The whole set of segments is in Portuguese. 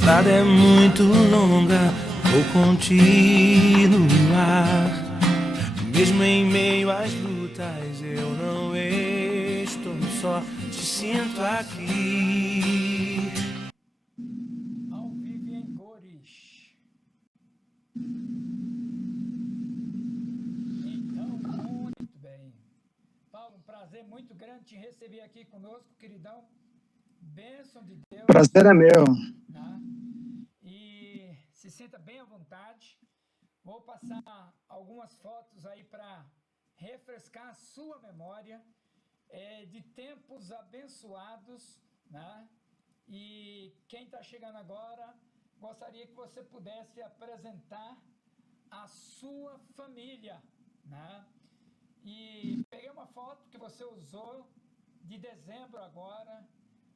estrada é muito longa, vou continuar. Mesmo em meio às lutas, eu não estou só, te sinto aqui. Ao vivo em cores. Então, muito bem. Paulo, um prazer muito grande te receber aqui conosco, queridão. Bênção de Deus. Prazer é meu. Tá? E se sinta bem à vontade. Vou passar algumas fotos aí para refrescar a sua memória de tempos abençoados, né? E quem está chegando agora, gostaria que você pudesse apresentar a sua família, né? E peguei uma foto que você usou de dezembro agora,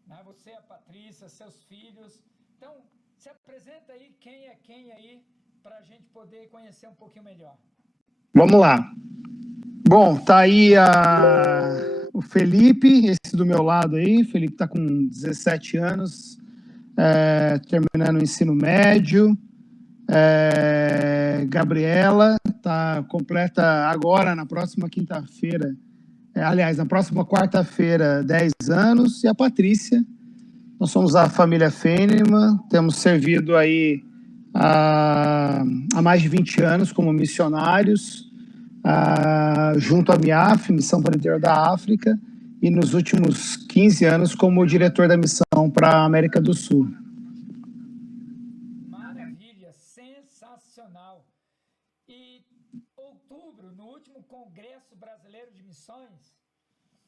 né? Você, a Patrícia, seus filhos. Então, se apresenta aí quem é quem aí, para a gente poder conhecer um pouquinho melhor. Vamos lá. Bom, tá aí o Felipe, esse do meu lado aí. O Felipe tá com 17 anos, terminando o ensino médio. Gabriela completa agora, na próxima quinta-feira, aliás, na próxima quarta-feira, 10 anos. E a Patrícia, nós somos a família Fênima, temos servido aí há mais de 20 anos como missionários, junto à MIAF, Missão para o Interior da África, e nos últimos 15 anos como diretor da missão para a América do Sul. Maravilha, sensacional. E outubro, no último Congresso Brasileiro de Missões,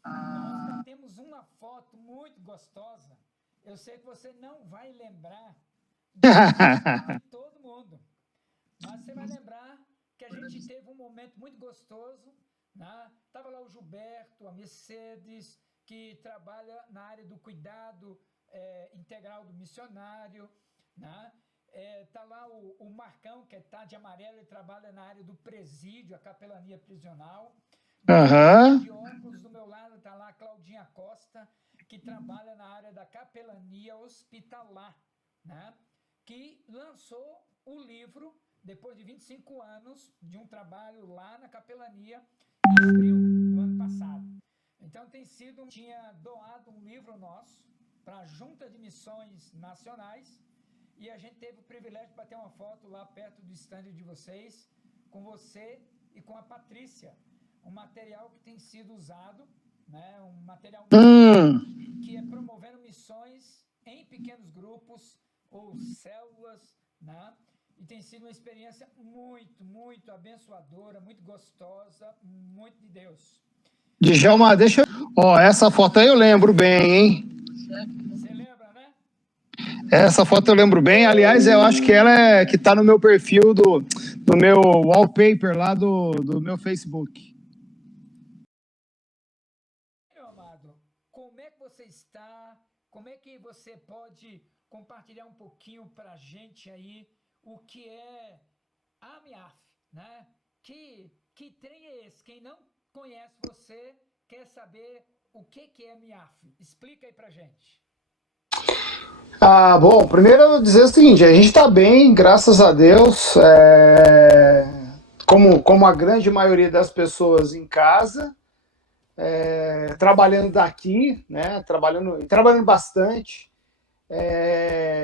nós temos uma foto muito gostosa. Eu sei que você não vai lembrar de todo mundo, mas você vai lembrar que a gente teve um momento muito gostoso, né? Tava lá o Gilberto, a Mercedes, que trabalha na área do cuidado integral do missionário, né? Tá lá o Marcão, que tá de amarelo, ele trabalha na área do presídio, a capelania prisional. De óculos, do meu lado tá lá a Claudinha Costa, que trabalha na área da capelania hospitalar, né? Que lançou o livro depois de 25 anos de um trabalho lá na capelania em abril do ano passado. Então tinha doado um livro nosso para a Junta de Missões Nacionais, e a gente teve o privilégio de bater uma foto lá perto do estande de vocês, com você e com a Patrícia. Um material que tem sido usado, né? Um material que é promovendo missões em pequenos grupos ou células, né? E tem sido uma experiência muito, muito abençoadora, muito gostosa, muito de Deus. Djalma, essa foto aí eu lembro bem, hein? Você lembra, né? Essa foto eu lembro bem. Aliás, eu acho que ela é que tá no meu perfil do meu wallpaper lá do meu Facebook. Meu amado, como é que você está? Como é que você pode compartilhar um pouquinho pra gente aí o que é a MIAF, né? Que trem é esse? Quem não conhece você, quer saber o que é a MIAF. Explica aí pra gente. Bom, primeiro eu vou dizer o seguinte, a gente está bem, graças a Deus, como a grande maioria das pessoas em casa, trabalhando daqui, né, trabalhando bastante.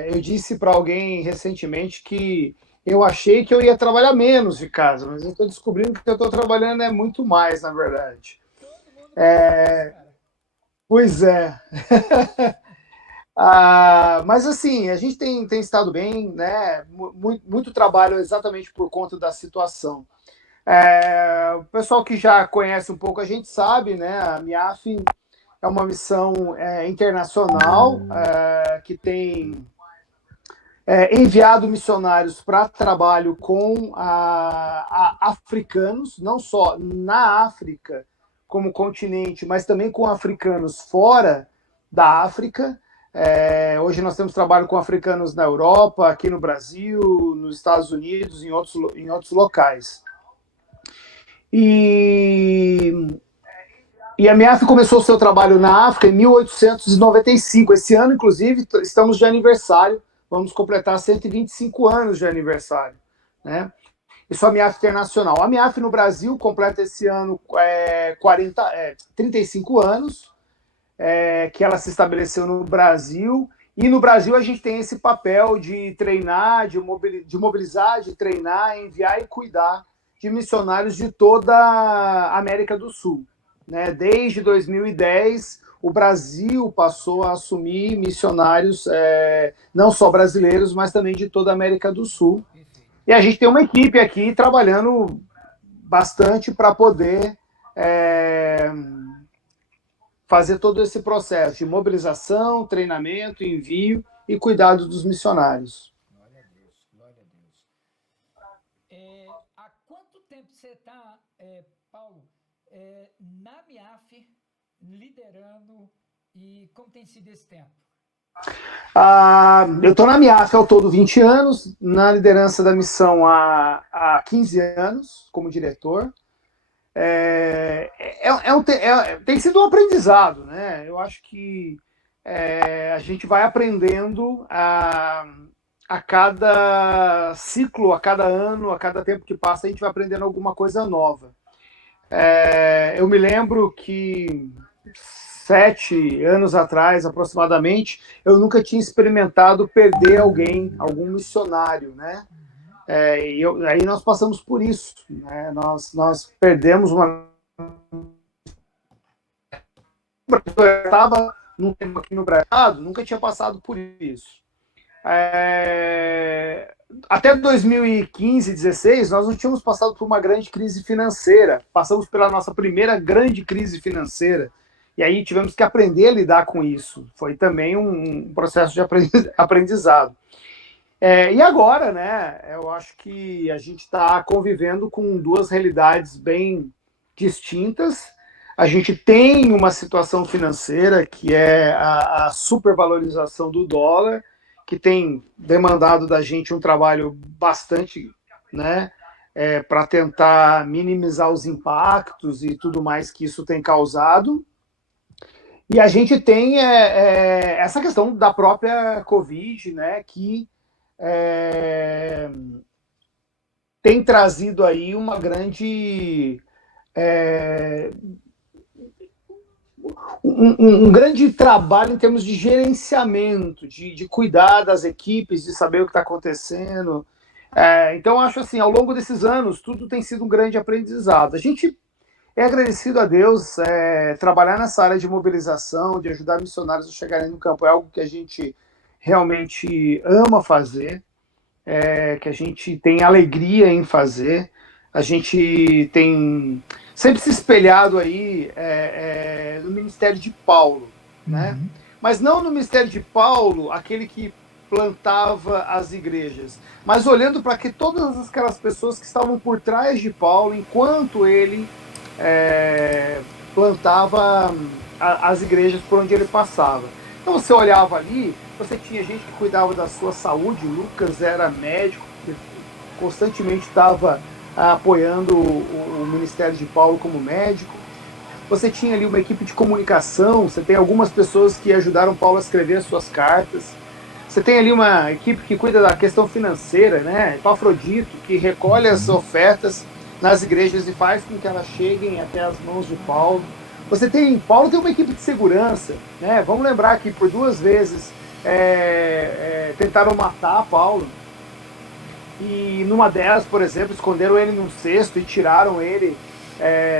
Eu disse para alguém recentemente que eu achei que eu ia trabalhar menos de casa, mas eu estou descobrindo que eu estou trabalhando muito mais, na verdade. Todo mundo cara. Pois é. Mas assim, a gente tem estado bem, né? Muito trabalho exatamente por conta da situação. O pessoal que já conhece um pouco a gente sabe, né? A MIAF é uma missão internacional que tem enviado missionários para trabalho com africanos, não só na África como continente, mas também com africanos fora da África. Hoje nós temos trabalho com africanos na Europa, aqui no Brasil, nos Estados Unidos, em outros locais. E a MIAF começou o seu trabalho na África em 1895. Esse ano, inclusive, estamos de aniversário. vamos completar 125 anos de aniversário, né? Isso é a MIAF Internacional. A MIAF no Brasil completa esse ano 35 anos, que ela se estabeleceu no Brasil. E no Brasil a gente tem esse papel de treinar, de mobilizar, de treinar, enviar e cuidar de missionários de toda a América do Sul, né? Desde 2010, o Brasil passou a assumir missionários, não só brasileiros, mas também de toda a América do Sul. E a gente tem uma equipe aqui trabalhando bastante para poder fazer todo esse processo de mobilização, treinamento, envio e cuidado dos missionários. Glória a Deus, glória a Deus. Há quanto tempo você está, Paulo, na MIAF, liderando, e como tem sido esse tempo? Eu estou na MIAF ao todo 20 anos, na liderança da missão há 15 anos, como diretor. Tem sido um aprendizado, né? Eu acho que a gente vai aprendendo a cada ciclo, a cada ano, a cada tempo que passa, a gente vai aprendendo alguma coisa nova. Eu me lembro que 7 anos atrás, aproximadamente, eu nunca tinha experimentado perder algum missionário, né? Aí nós passamos por isso, né? Nós perdemos uma... Eu estava num tempo aqui no Brasil, nunca tinha passado por isso. Até 2015, 2016, nós não tínhamos passado por uma grande crise financeira. Passamos pela nossa primeira grande crise financeira. E aí tivemos que aprender a lidar com isso. Foi também um processo de aprendizado. E agora, né, eu acho que a gente está convivendo com duas realidades bem distintas. A gente tem uma situação financeira que é a supervalorização do dólar, que tem demandado da gente um trabalho bastante, né, para tentar minimizar os impactos e tudo mais que isso tem causado. E a gente tem essa questão da própria Covid, né, que tem trazido aí uma grande... um grande trabalho em termos de gerenciamento, de cuidar das equipes, de saber o que está acontecendo. Então, acho assim, ao longo desses anos, tudo tem sido um grande aprendizado. A gente é agradecido a Deus, trabalhar nessa área de mobilização, de ajudar missionários a chegarem no campo, é algo que a gente realmente ama fazer, que a gente tem alegria em fazer. A gente tem sempre se espelhado aí no ministério de Paulo, né? Mas não no ministério de Paulo, aquele que plantava as igrejas, mas olhando para que todas aquelas pessoas que estavam por trás de Paulo, enquanto ele plantava as igrejas por onde ele passava. Então você olhava ali, você tinha gente que cuidava da sua saúde. Lucas era médico, que constantemente estava apoiando o ministério de Paulo como médico. Você tinha ali uma equipe de comunicação, você tem algumas pessoas que ajudaram Paulo a escrever as suas cartas. Você tem ali uma equipe que cuida da questão financeira, né? Epafrodito, que recolhe as ofertas nas igrejas e faz com que elas cheguem até as mãos de Paulo. Paulo tem uma equipe de segurança, né? Vamos lembrar que por 2 vezes tentaram matar Paulo. E numa delas, por exemplo, esconderam ele num cesto e tiraram ele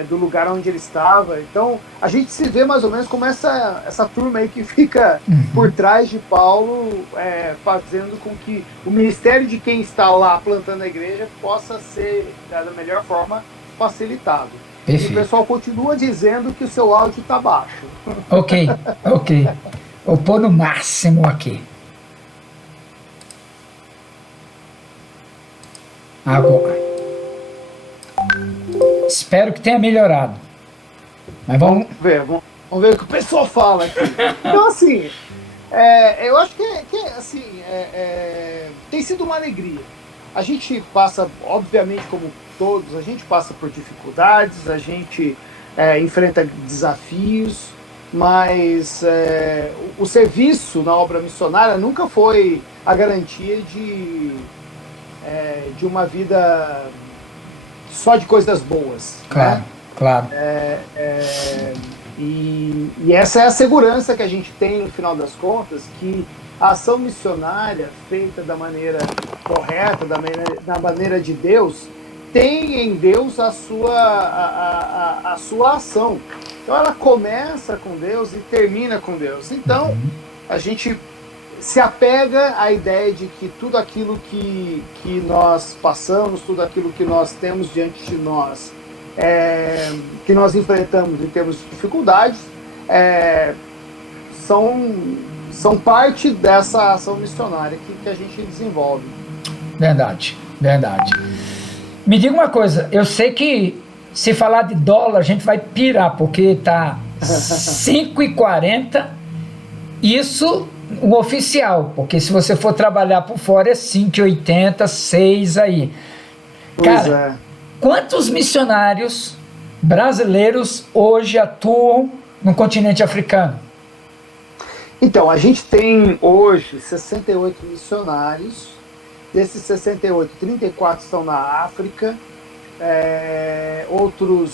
do lugar onde ele estava. Então, a gente se vê mais ou menos como essa turma aí que fica por trás de Paulo, fazendo com que o ministério de quem está lá plantando a igreja possa ser, da melhor forma, facilitado. Perfeito. E o pessoal continua dizendo que o seu áudio está baixo. Ok. Vou pôr no máximo aqui. Agora. Espero que tenha melhorado. Mas vamos ver o que o pessoal fala aqui. Então, assim, eu acho que assim, tem sido uma alegria. A gente passa, obviamente, como todos, a gente passa por dificuldades, a gente enfrenta desafios, mas o serviço na obra missionária nunca foi a garantia de uma vida só de coisas boas. Claro, né? claro. E essa é a segurança que a gente tem, no final das contas, que a ação missionária feita da maneira correta, da maneira de Deus, tem em Deus a sua ação. Então ela começa com Deus e termina com Deus. Então a gente se apega à ideia de que tudo aquilo que nós passamos, tudo aquilo que nós temos diante de nós, que nós enfrentamos em termos de dificuldades, são parte dessa ação missionária que a gente desenvolve. Verdade, verdade. Me diga uma coisa, eu sei que se falar de dólar a gente vai pirar, porque tá 5,40, isso o oficial, porque se você for trabalhar por fora é 5,80, 6 aí. Cara, quantos missionários brasileiros hoje atuam no continente africano? Então, a gente tem hoje 68 missionários. Desses 68, 34 estão na África. Outros,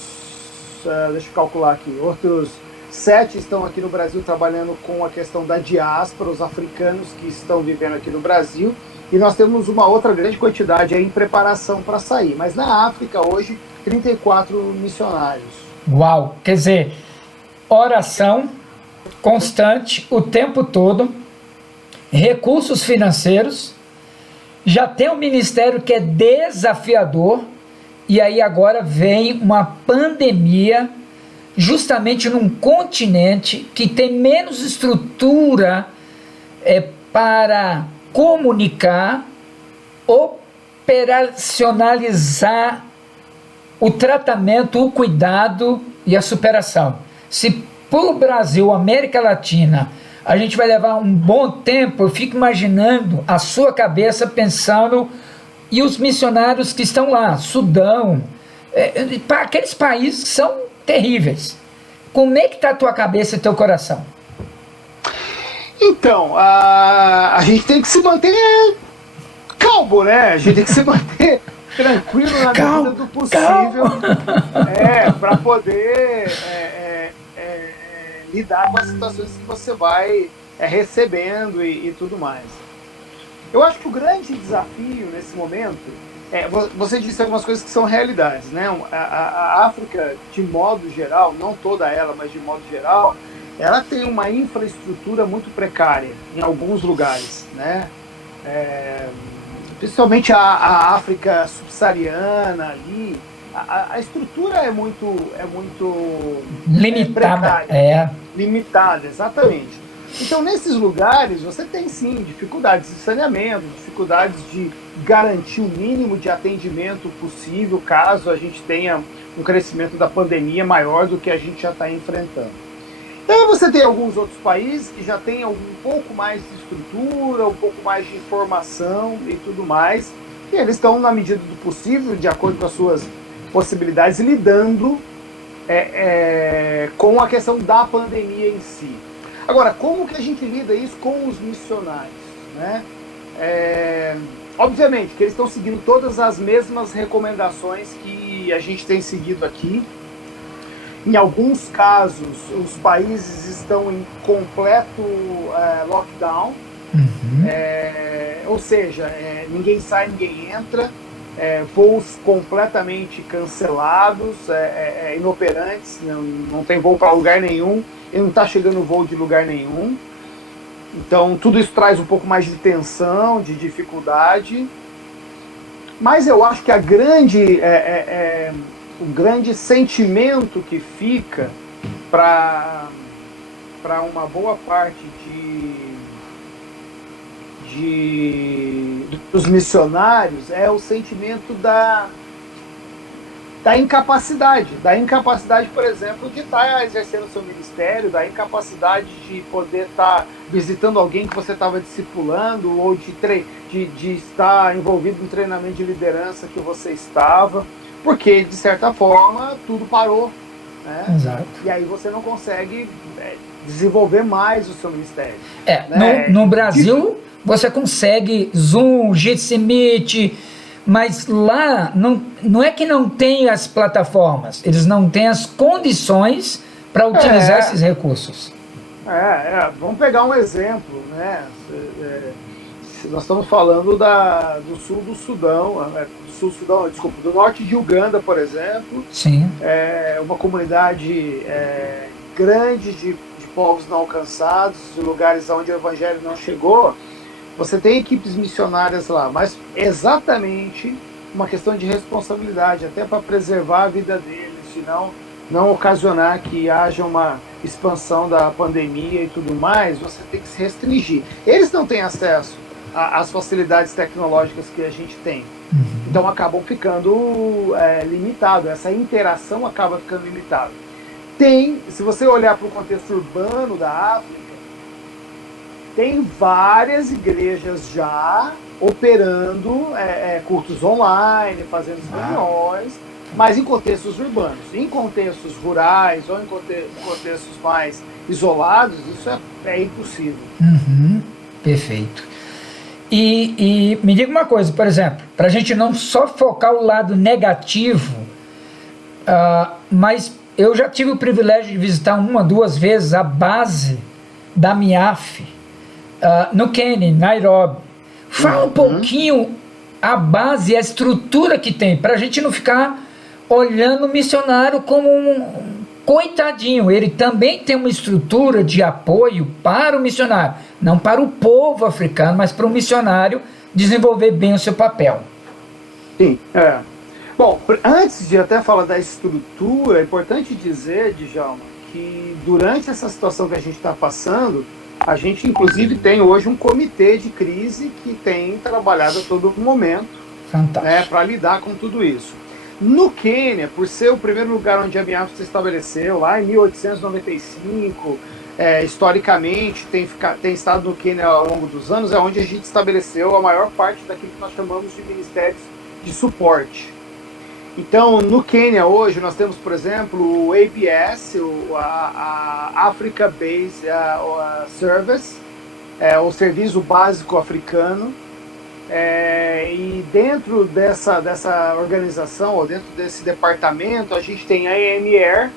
deixa eu calcular aqui, outros 7 estão aqui no Brasil trabalhando com a questão da diáspora, os africanos que estão vivendo aqui no Brasil. E nós temos uma outra grande quantidade aí em preparação para sair. Mas na África, hoje, 34 missionários. Uau! Quer dizer, oração constante o tempo todo, recursos financeiros, já tem um ministério que é desafiador, e aí agora vem uma pandemia justamente num continente que tem menos estrutura para comunicar, operacionalizar o tratamento, o cuidado e a superação. Se para o Brasil, América Latina, a gente vai levar um bom tempo, eu fico imaginando a sua cabeça pensando, e os missionários que estão lá, Sudão, para aqueles países que são terríveis. Como é que está a tua cabeça e teu coração? Então, a gente tem que se manter calmo, né? A gente tem que se manter tranquilo na medida do possível, para poder lidar com as situações que você vai recebendo e tudo mais. Eu acho que o grande desafio nesse momento, você disse algumas coisas que são realidades, né? A África, de modo geral, não toda ela, mas de modo geral, ela tem uma infraestrutura muito precária em alguns lugares, né? Principalmente a África subsaariana ali, a estrutura é muito limitada. Limitada, exatamente. Então, nesses lugares, você tem sim dificuldades de saneamento, dificuldades de garantir o mínimo de atendimento possível, caso a gente tenha um crescimento da pandemia maior do que a gente já está enfrentando. E aí você tem alguns outros países que já têm um pouco mais de estrutura, um pouco mais de informação e tudo mais, e eles estão, na medida do possível, de acordo com as suas possibilidades, lidando com a questão da pandemia em si. Agora, como que a gente lida isso com os missionários, né? Obviamente que eles estão seguindo todas as mesmas recomendações que a gente tem seguido aqui. Em alguns casos, os países estão em completo lockdown, ou seja, ninguém sai, ninguém entra, voos completamente cancelados, inoperantes, não tem voo para lugar nenhum, e não está chegando voo de lugar nenhum. Então, tudo isso traz um pouco mais de tensão, de dificuldade. Mas eu acho que o grande sentimento que fica para uma boa parte dos missionários é o sentimento da incapacidade, por exemplo, de estar exercendo o seu ministério, da incapacidade de poder estar visitando alguém que você estava discipulando, ou de estar envolvido no treinamento de liderança que você estava, porque, de certa forma, tudo parou, né? Exato. E aí você não consegue desenvolver mais o seu ministério. No Brasil, você consegue Zoom, Jitsi Meet, mas lá não é que não tem as plataformas, eles não têm as condições para utilizar esses recursos. Vamos pegar um exemplo, né? Nós estamos falando do sul do Sudão, do norte de Uganda, por exemplo. Sim. Uma comunidade grande de povos não alcançados, de lugares onde o evangelho não chegou. Você tem equipes missionárias lá, mas exatamente uma questão de responsabilidade, até para preservar a vida deles, senão não ocasionar que haja uma expansão da pandemia e tudo mais, você tem que se restringir. Eles não têm acesso às facilidades tecnológicas que a gente tem. Então acabam ficando limitado, essa interação acaba ficando limitada. Se você olhar para o contexto urbano da África, tem várias igrejas já operando cultos online, fazendo reuniões, mas em contextos urbanos. Em contextos rurais ou em contextos mais isolados, isso é impossível. Perfeito. E me diga uma coisa, por exemplo, para a gente não só focar o lado negativo, mas eu já tive o privilégio de visitar 1 ou 2 vezes a base da MIAF no Quênia, em Nairobi. Fala um pouquinho a base e a estrutura que tem, para a gente não ficar olhando o missionário como um coitadinho. Ele também tem uma estrutura de apoio para o missionário, não para o povo africano, mas para o missionário desenvolver bem o seu papel. Sim, Bom, antes de até falar da estrutura, é importante dizer, Djalma, que durante essa situação que a gente está passando, a gente inclusive tem hoje um comitê de crise que tem trabalhado a todo momento para lidar com tudo isso. No Quênia, por ser o primeiro lugar onde a MIAF se estabeleceu, lá em 1895, historicamente tem estado no Quênia ao longo dos anos, é onde a gente estabeleceu a maior parte daquilo que nós chamamos de ministérios de suporte. Então, no Quênia hoje, nós temos, por exemplo, o ABS, a Africa Base Service, o Serviço Básico Africano, e dentro dessa organização, ou dentro desse departamento, a gente tem a EMR,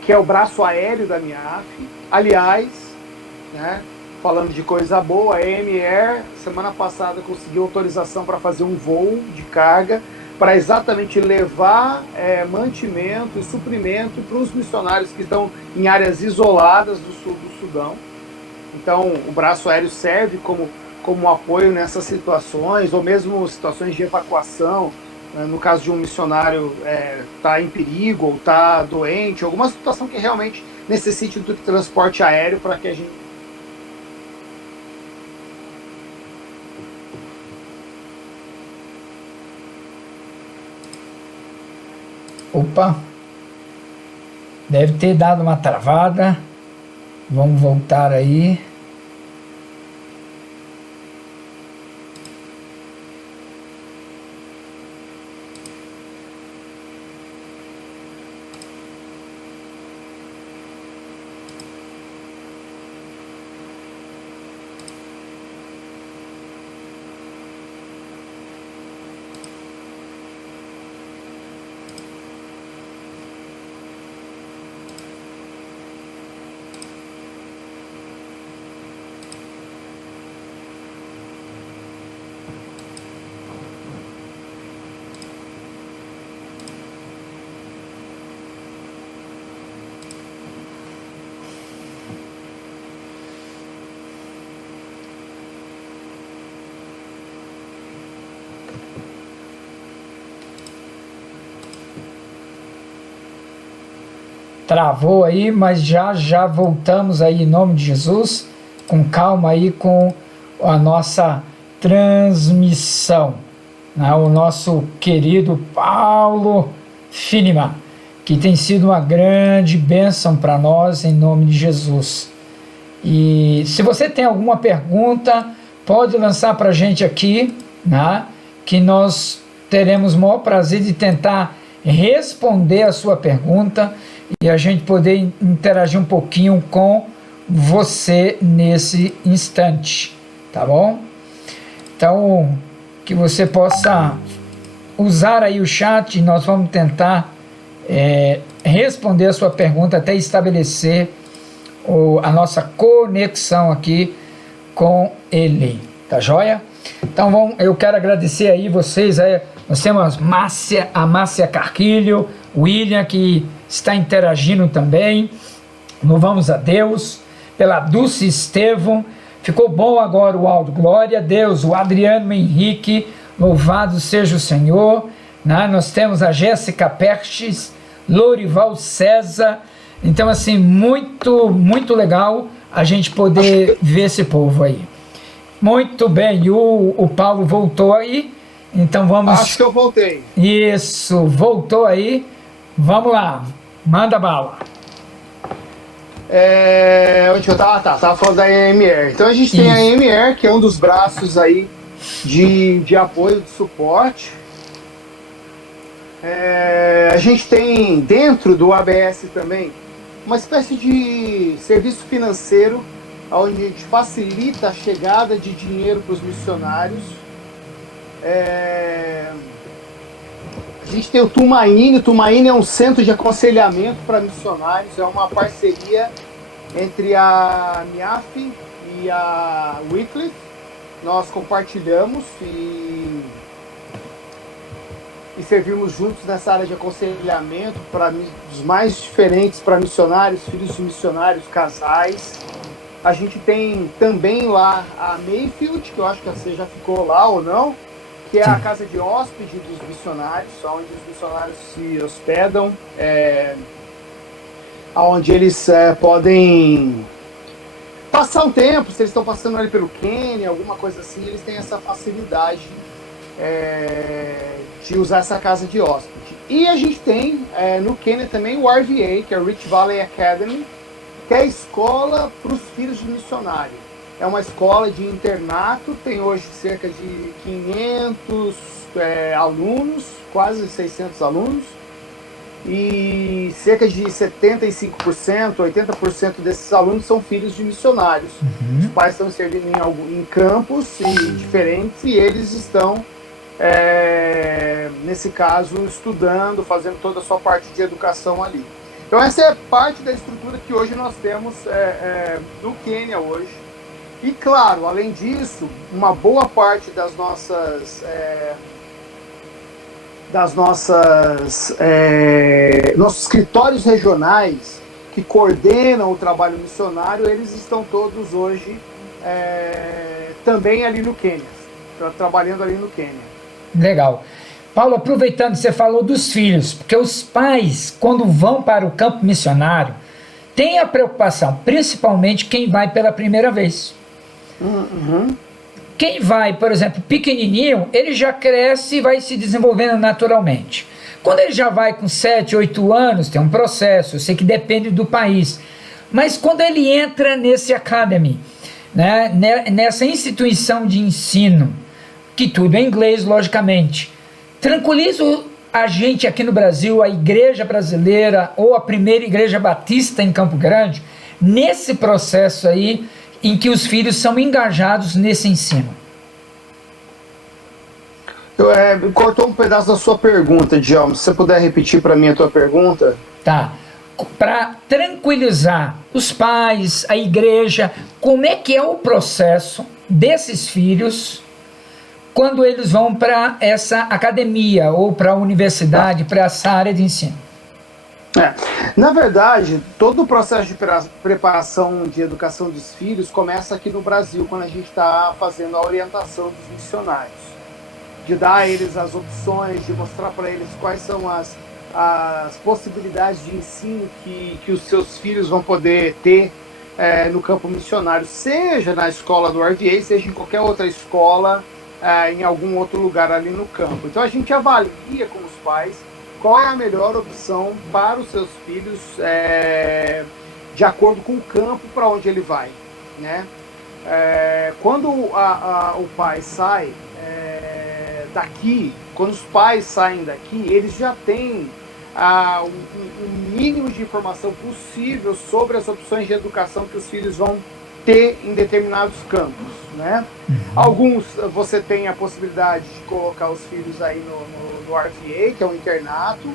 que é o braço aéreo da MIAF. Aliás, né, falando de coisa boa, a EMR, semana passada, conseguiu autorização para fazer um voo de carga, para exatamente levar mantimento e suprimento para os missionários que estão em áreas isoladas do sul do Sudão. Então, o braço aéreo serve como apoio nessas situações, ou mesmo situações de evacuação, no caso de um missionário estar em perigo, ou estar doente, alguma situação que realmente necessite do transporte aéreo para que a gente... Opa, deve ter dado uma travada. Vamos voltar aí. Travou aí, mas já voltamos aí em nome de Jesus, com calma aí com a nossa transmissão, né? O nosso querido Paulo Finiman, que tem sido uma grande bênção para nós em nome de Jesus. E se você tem alguma pergunta, pode lançar para a gente aqui, né? Que nós teremos o maior prazer de tentar responder a sua pergunta. e a gente poder interagir um pouquinho com você nesse instante, tá bom? Então, que você possa usar aí o chat, nós vamos tentar responder a sua pergunta até estabelecer a nossa conexão aqui com ele, tá joia? Então eu quero agradecer aí vocês, nós temos a Márcia Carquilho, William que está interagindo também, louvamos a Deus, pela Dulce Estevão, ficou bom agora o áudio, glória a Deus, o Adriano Henrique, louvado seja o Senhor, né? Nós temos a Jéssica Perches, Lorival César, então assim, muito legal a gente poder ver esse povo aí. Muito bem, o Paulo voltou aí, então vamos... Acho que eu voltei. Isso, voltou aí, vamos lá, manda bala. Onde eu tava falando da EMR. Então a gente tem a EMR, que é um dos braços aí de apoio, de suporte. A gente tem dentro do ABS também uma espécie de serviço financeiro onde a gente facilita a chegada de dinheiro para os missionários. A gente tem o Tumaine. O Tumaine é um centro de aconselhamento para missionários, é uma parceria entre a MIAF e a Wycliffe. Nós compartilhamos e servimos juntos nessa área de aconselhamento para os mais diferentes, para missionários, filhos de missionários, casais. A gente tem também lá a Mayfield, que eu acho que você já ficou lá ou não, que é a casa de hóspede dos missionários, onde os missionários se hospedam, onde eles podem passar um tempo, se eles estão passando ali pelo Quênia, alguma coisa assim, eles têm essa facilidade de usar essa casa de hóspede. E a gente tem no Quênia também o RVA, que é o Rift Valley Academy, que é a escola para os filhos de missionário. É uma escola de internato, tem hoje cerca de 500 alunos, quase 600 alunos, e cerca de 75%, 80% desses alunos são filhos de missionários. Os pais estão servindo em campos diferentes e eles estão, nesse caso, estudando, fazendo toda a sua parte de educação ali. Então essa é parte da estrutura que hoje nós temos no Quênia hoje. E claro, além disso, uma boa parte nossos escritórios regionais que coordenam o trabalho missionário, eles estão todos hoje também ali no Quênia, trabalhando ali no Quênia. Legal. Paulo, aproveitando, você falou dos filhos, porque os pais, quando vão para o campo missionário, têm a preocupação, principalmente quem vai pela primeira vez. Uhum. Quem vai, por exemplo, pequenininho, ele já cresce e vai se desenvolvendo naturalmente. Quando ele já vai com 7, 8 anos, tem um processo, eu sei que depende do país, mas quando ele entra nesse academy, né, nessa instituição de ensino, que tudo é inglês, logicamente, tranquiliza a gente aqui no Brasil, a igreja brasileira ou a primeira igreja batista em Campo Grande, nesse processo aí, em que os filhos são engajados nesse ensino. Cortou um pedaço da sua pergunta, Djalma. Se você puder repetir para mim a tua pergunta. Tá. Para tranquilizar os pais, a igreja, como é que é o processo desses filhos quando eles vão para essa academia ou para a universidade, para essa área de ensino? Na verdade, todo o processo de preparação de educação dos filhos começa aqui no Brasil, quando a gente está fazendo a orientação dos missionários. De dar a eles as opções, de mostrar para eles quais são as possibilidades de ensino que os seus filhos vão poder ter no campo missionário, seja na escola do RVA, seja em qualquer outra escola, em algum outro lugar ali no campo. Então a gente avalia com os pais qual é a melhor opção para os seus filhos de acordo com o campo para onde ele vai, né? Quando o pai sai daqui, quando os pais saem daqui, eles já têm o mínimo de informação possível sobre as opções de educação que os filhos vão ter em determinados campos, né? Alguns você tem a possibilidade de colocar os filhos aí no RVA, que é um internato.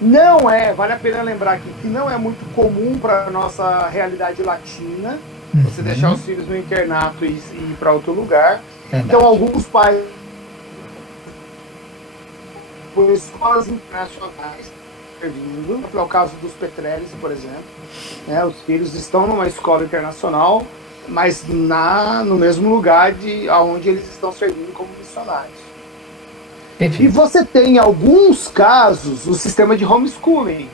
Não é, vale a pena lembrar aqui, que não é muito comum para a nossa realidade latina, você deixar os filhos no internato e ir para outro lugar. Verdade. Então, alguns pais, por escolas internacionais, servindo, é o caso dos Petrelli, por exemplo, né? Os filhos estão numa escola internacional, mas no mesmo lugar onde eles estão servindo como missionários. E você tem, em alguns casos, o sistema de homeschooling,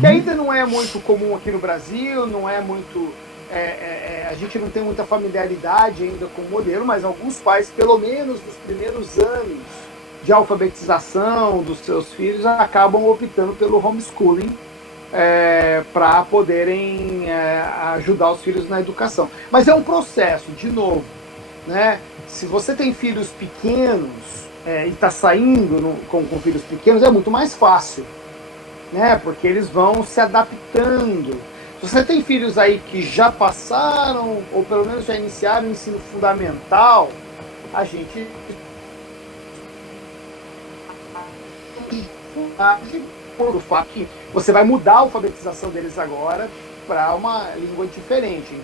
que ainda não é muito comum aqui no Brasil, não é muito... a gente não tem muita familiaridade ainda com o modelo, mas alguns pais, pelo menos nos primeiros anos de alfabetização dos seus filhos, acabam optando pelo homeschooling para poderem ajudar os filhos na educação. Mas é um processo, de novo, né? Se você tem filhos pequenos e está saindo com filhos pequenos, é muito mais fácil, né? Porque eles vão se adaptando. Se você tem filhos aí que já passaram, ou pelo menos já iniciaram o ensino fundamental, a gente por o fato que você vai mudar a alfabetização deles agora para uma língua diferente.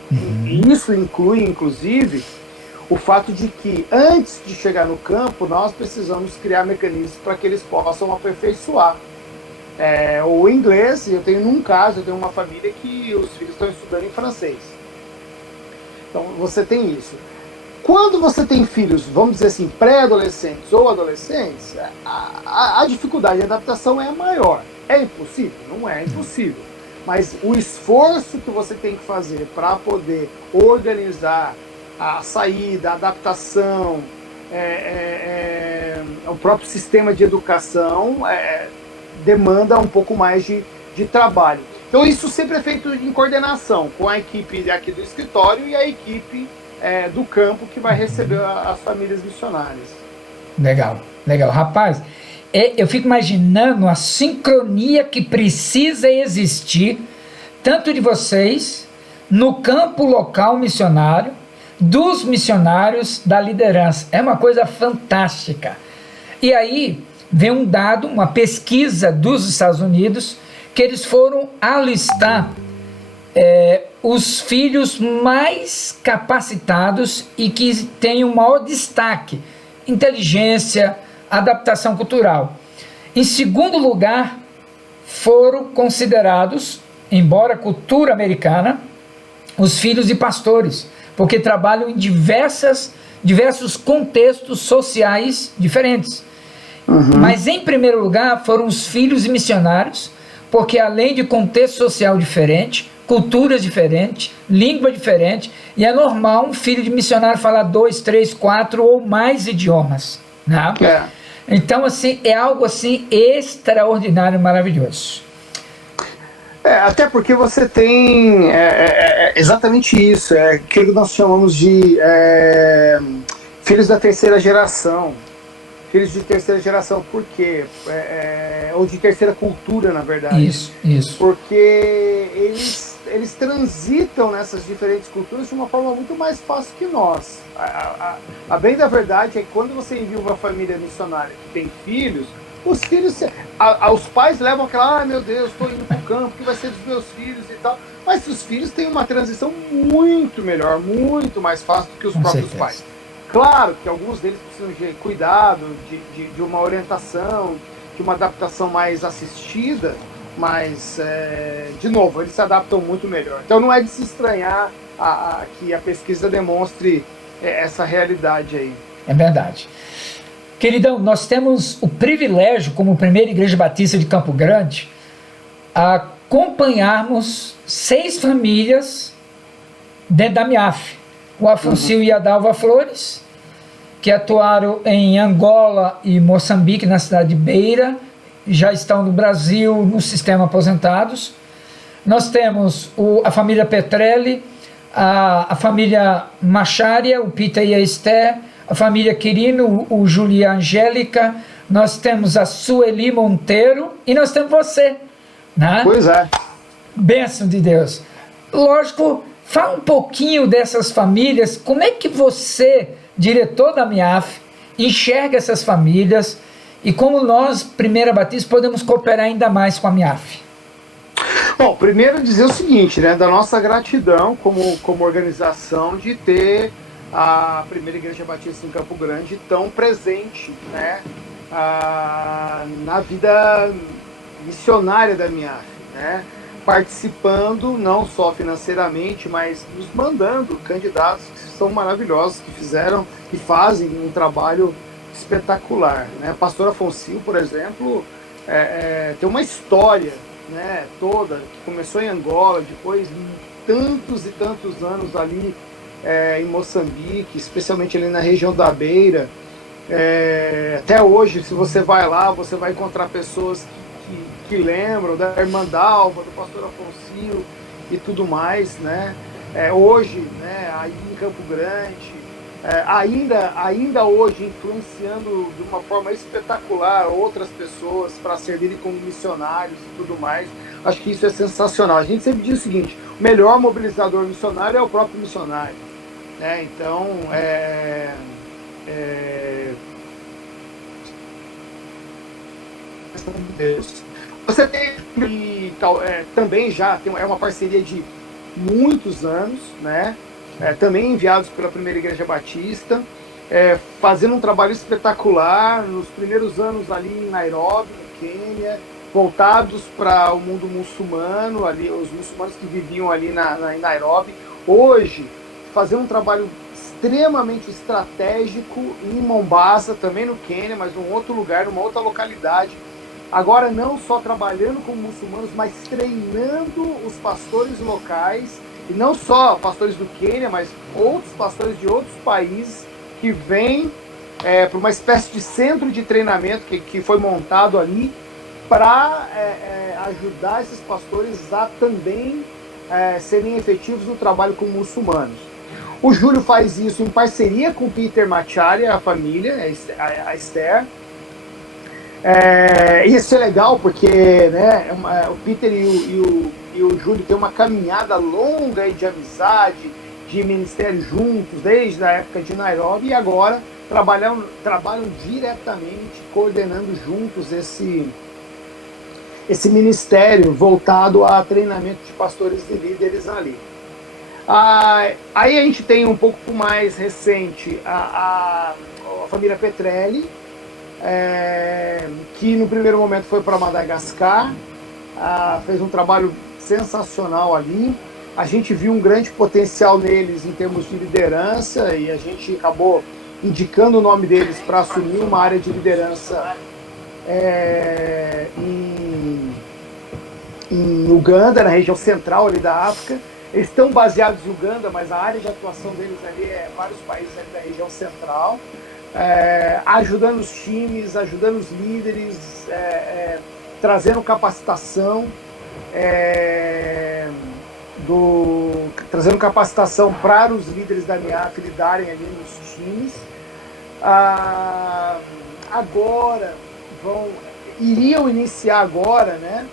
E isso inclui, inclusive, o fato de que, antes de chegar no campo, nós precisamos criar mecanismos para que eles possam aperfeiçoar o inglês. Eu tenho uma família que os filhos estão estudando em francês. Então, você tem isso. Quando você tem filhos, vamos dizer assim, pré-adolescentes ou adolescentes, a dificuldade de adaptação é maior. É impossível? Não é impossível. Mas o esforço que você tem que fazer para poder organizar a saída, a adaptação, o próprio sistema de educação demanda um pouco mais de trabalho. Então isso sempre é feito em coordenação com a equipe aqui do escritório e a equipe do campo que vai receber as famílias missionárias. Legal, legal. Rapaz, eu fico imaginando a sincronia que precisa existir, tanto de vocês, no campo local missionário, dos missionários, da liderança. É uma coisa fantástica. E aí vem um dado, uma pesquisa dos Estados Unidos, que eles foram alistar os filhos mais capacitados e que têm o maior destaque: inteligência, adaptação cultural. Em segundo lugar, foram considerados, embora cultura americana, os filhos de pastores, porque trabalham em diversos contextos sociais diferentes. Mas em primeiro lugar foram os filhos de missionários, porque além de contexto social diferente, culturas diferentes, língua diferente, e é normal um filho de missionário falar 2, 3, 4 ou mais idiomas, né? Então, assim, é algo assim extraordinário, maravilhoso. Até porque você tem exatamente isso, aquilo que nós chamamos de filhos da terceira geração. Filhos de terceira geração, por quê? Ou de terceira cultura, na verdade. Isso. Porque eles transitam nessas diferentes culturas de uma forma muito mais fácil que nós. A bem da verdade é que quando você envia uma família missionária que tem filhos, os filhos, os pais levam aquela, meu Deus, estou indo para o campo, o que vai ser dos meus filhos e tal. Mas os filhos têm uma transição muito melhor, muito mais fácil do que os próprios pais. Claro que alguns deles precisam de cuidado, de uma orientação, de uma adaptação mais assistida, mas, de novo, eles se adaptam muito melhor. Então não é de se estranhar que a pesquisa demonstre essa realidade aí. É verdade. Queridão, nós temos o privilégio, como primeira Igreja Batista de Campo Grande, acompanharmos 6 famílias dentro da MIAF. O Afonso e a Dalva Flores, que atuaram em Angola e Moçambique, na cidade de Beira, já estão no Brasil, no sistema aposentados. Nós temos a família Petrelli, a família Machária, o Peter e a Esther, a família Quirino, o Júlia Angélica, nós temos a Sueli Monteiro e nós temos você, né? Pois é. Bênção de Deus. Lógico, fala um pouquinho dessas famílias, como é que você, diretor da MIAF, enxerga essas famílias e como nós, Primeira Batista, podemos cooperar ainda mais com a MIAF? Bom, primeiro dizer o seguinte, né, da nossa gratidão como organização de ter a Primeira Igreja Batista em Campo Grande tão presente, né, na vida missionária da MIAF, né, participando não só financeiramente, mas nos mandando candidatos que são maravilhosos, que fazem um trabalho espetacular, né? A pastora Afonso, por exemplo, tem uma história, né, toda, que começou em Angola, depois tantos e tantos anos ali em Moçambique, especialmente ali na região da Beira. Até hoje, se você vai lá, você vai encontrar pessoas que lembram da irmã Dalva, do pastor Afonso e tudo mais, né? Hoje, né, aí em Campo Grande, ainda hoje influenciando de uma forma espetacular outras pessoas para servirem como missionários e tudo mais. Acho que isso é sensacional. A gente sempre diz o seguinte: o melhor mobilizador missionário é o próprio missionário, né? Então, você tem também já é uma parceria de muitos anos, né? Também enviados pela Primeira Igreja Batista, fazendo um trabalho espetacular nos primeiros anos ali em Nairobi, no Quênia, voltados para o mundo muçulmano, ali, os muçulmanos que viviam ali em Nairobi. Hoje, fazendo um trabalho extremamente estratégico em Mombasa, também no Quênia, mas num outro lugar, numa outra localidade. Agora, não só trabalhando com muçulmanos, mas treinando os pastores locais, e não só pastores do Quênia, mas outros pastores de outros países que vêm para uma espécie de centro de treinamento que foi montado ali para ajudar esses pastores a também serem efetivos no trabalho com muçulmanos. O Júlio faz isso em parceria com o Peter Macharia, a família, a Esther. Isso é legal porque, né, o Peter e o Júlio têm uma caminhada longa de amizade, de ministério juntos, desde a época de Nairobi, e agora trabalham diretamente, coordenando juntos esse ministério voltado a treinamento de pastores e líderes ali. Aí a gente tem um pouco mais recente a família Petrelli, que no primeiro momento foi para Madagascar, fez um trabalho sensacional ali. A gente viu um grande potencial neles em termos de liderança e a gente acabou indicando o nome deles para assumir uma área de liderança em Uganda, na região central ali da África. Eles estão baseados em Uganda, mas a área de atuação deles ali é vários países ali da região central. Ajudando os times, ajudando os líderes, trazendo capacitação, trazendo capacitação para os líderes da MIAF lidarem ali nos times. Agora iriam iniciar agora, né,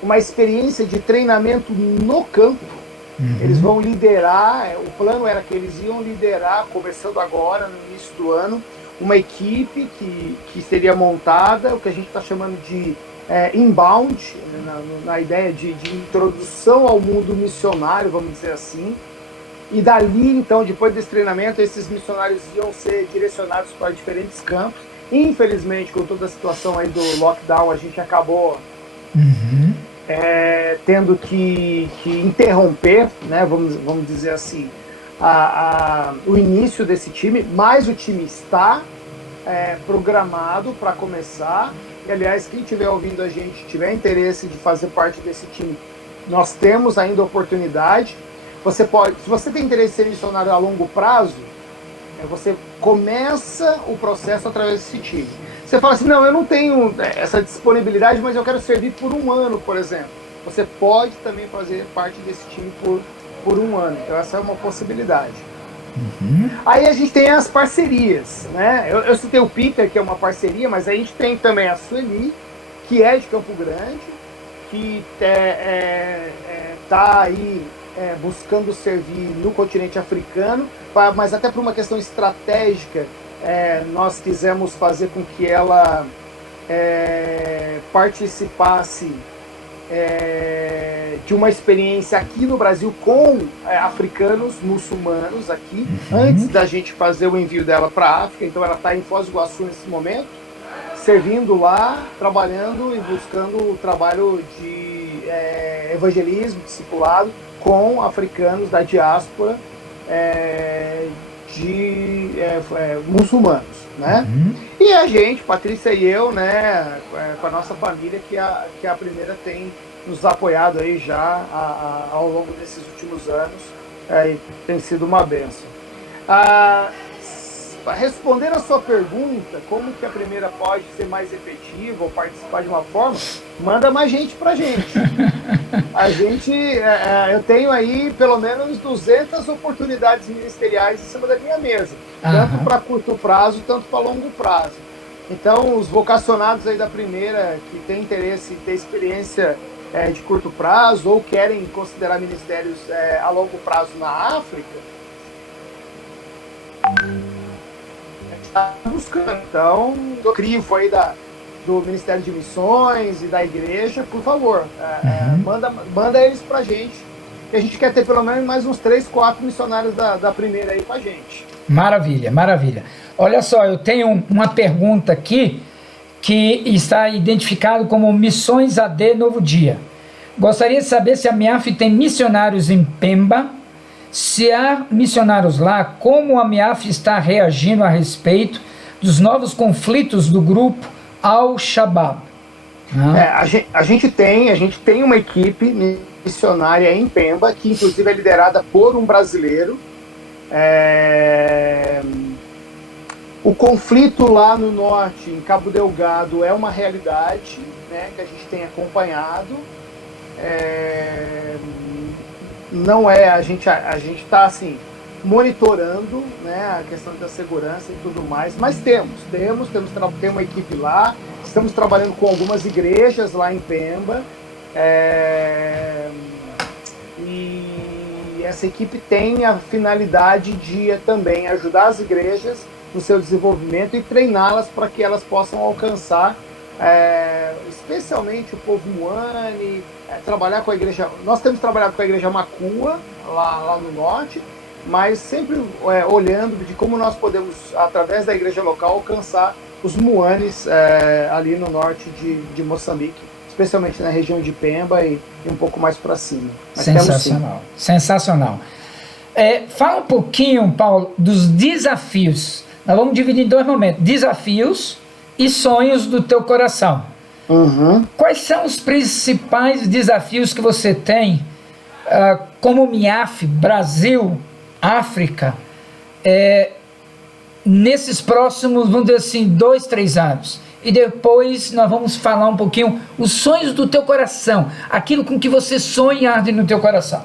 uma experiência de treinamento no campo. Eles vão liderar, o plano era que eles iam liderar, começando agora, no início do ano, uma equipe que seria montada, o que a gente está chamando de inbound, na ideia de introdução ao mundo missionário, vamos dizer assim. E dali, então, depois desse treinamento, esses missionários iam ser direcionados para diferentes campos. Infelizmente, com toda a situação aí do lockdown, a gente acabou tendo que interromper, né, vamos dizer assim, o início desse time, mas o time está programado para começar. E, aliás, quem estiver ouvindo a gente, tiver interesse de fazer parte desse time, nós temos ainda oportunidade. Você pode, se você tem interesse em ser missionário a longo prazo, você começa o processo através desse time. Você fala assim, não, eu não tenho essa disponibilidade, mas eu quero servir por um ano, por exemplo. Você pode também fazer parte desse time por um ano. Então essa é uma possibilidade. Aí a gente tem as parcerias, né? Eu citei o Peter, que é uma parceria, mas a gente tem também a Sueli, que é de Campo Grande, que está aí buscando servir no continente africano, mas até por uma questão estratégica, nós quisemos fazer com que ela participasse de uma experiência aqui no Brasil com africanos muçulmanos aqui, antes da gente fazer o envio dela para a África. Então ela está em Foz do Iguaçu nesse momento, servindo lá, trabalhando e buscando o trabalho de evangelismo, discipulado com africanos da diáspora muçulmanos, né? E a gente, Patrícia e eu, né, com a nossa família, que a primeira tem nos apoiado aí já ao longo desses últimos anos, tem sido uma bênção. Respondendo a sua pergunta, como que a primeira pode ser mais efetiva ou participar de uma forma, manda mais gente pra gente. Eu tenho aí pelo menos 200 oportunidades ministeriais em cima da minha mesa, tanto para curto prazo, tanto para longo prazo. Então, os vocacionados aí da primeira, que têm interesse em ter experiência de curto prazo ou querem considerar ministérios a longo prazo na África, está buscando. Então, eu crivo aí do Ministério de Missões e da igreja, por favor, manda eles pra gente, que a gente quer ter pelo menos mais uns 3, 4 missionários da primeira aí com a gente. Maravilha, maravilha. Olha só, eu tenho uma pergunta aqui que está identificado como Missões AD Novo Dia. Gostaria de saber se a MIAF tem missionários em Pemba. Se há missionários lá, como a MIAF está reagindo a respeito dos novos conflitos do grupo Al-Shabaab? A gente tem uma equipe missionária em Pemba, que inclusive é liderada por um brasileiro. O conflito lá no norte, em Cabo Delgado, é uma realidade, né, que a gente tem acompanhado. Não a gente está assim monitorando, né, a questão da segurança e tudo mais, mas temos uma equipe lá, estamos trabalhando com algumas igrejas lá em Pemba, e essa equipe tem a finalidade de também ajudar as igrejas no seu desenvolvimento e treiná-las para que elas possam alcançar especialmente o povo muane, trabalhar com a igreja. Nós temos trabalhado com a igreja Macua, lá no norte, mas sempre olhando de como nós podemos, através da igreja local, alcançar os muanes ali no norte de Moçambique, especialmente na região de Pemba e um pouco mais para cima. Mas sensacional, sensacional. Fala um pouquinho, Paulo, dos desafios. Nós vamos dividir em 2 momentos: desafios e sonhos do teu coração. Quais são os principais desafios que você tem como MIAF, Brasil, África, nesses próximos, vamos dizer assim, 2, 3 anos? E depois nós vamos falar um pouquinho os sonhos do teu coração, aquilo com que você sonha no teu coração.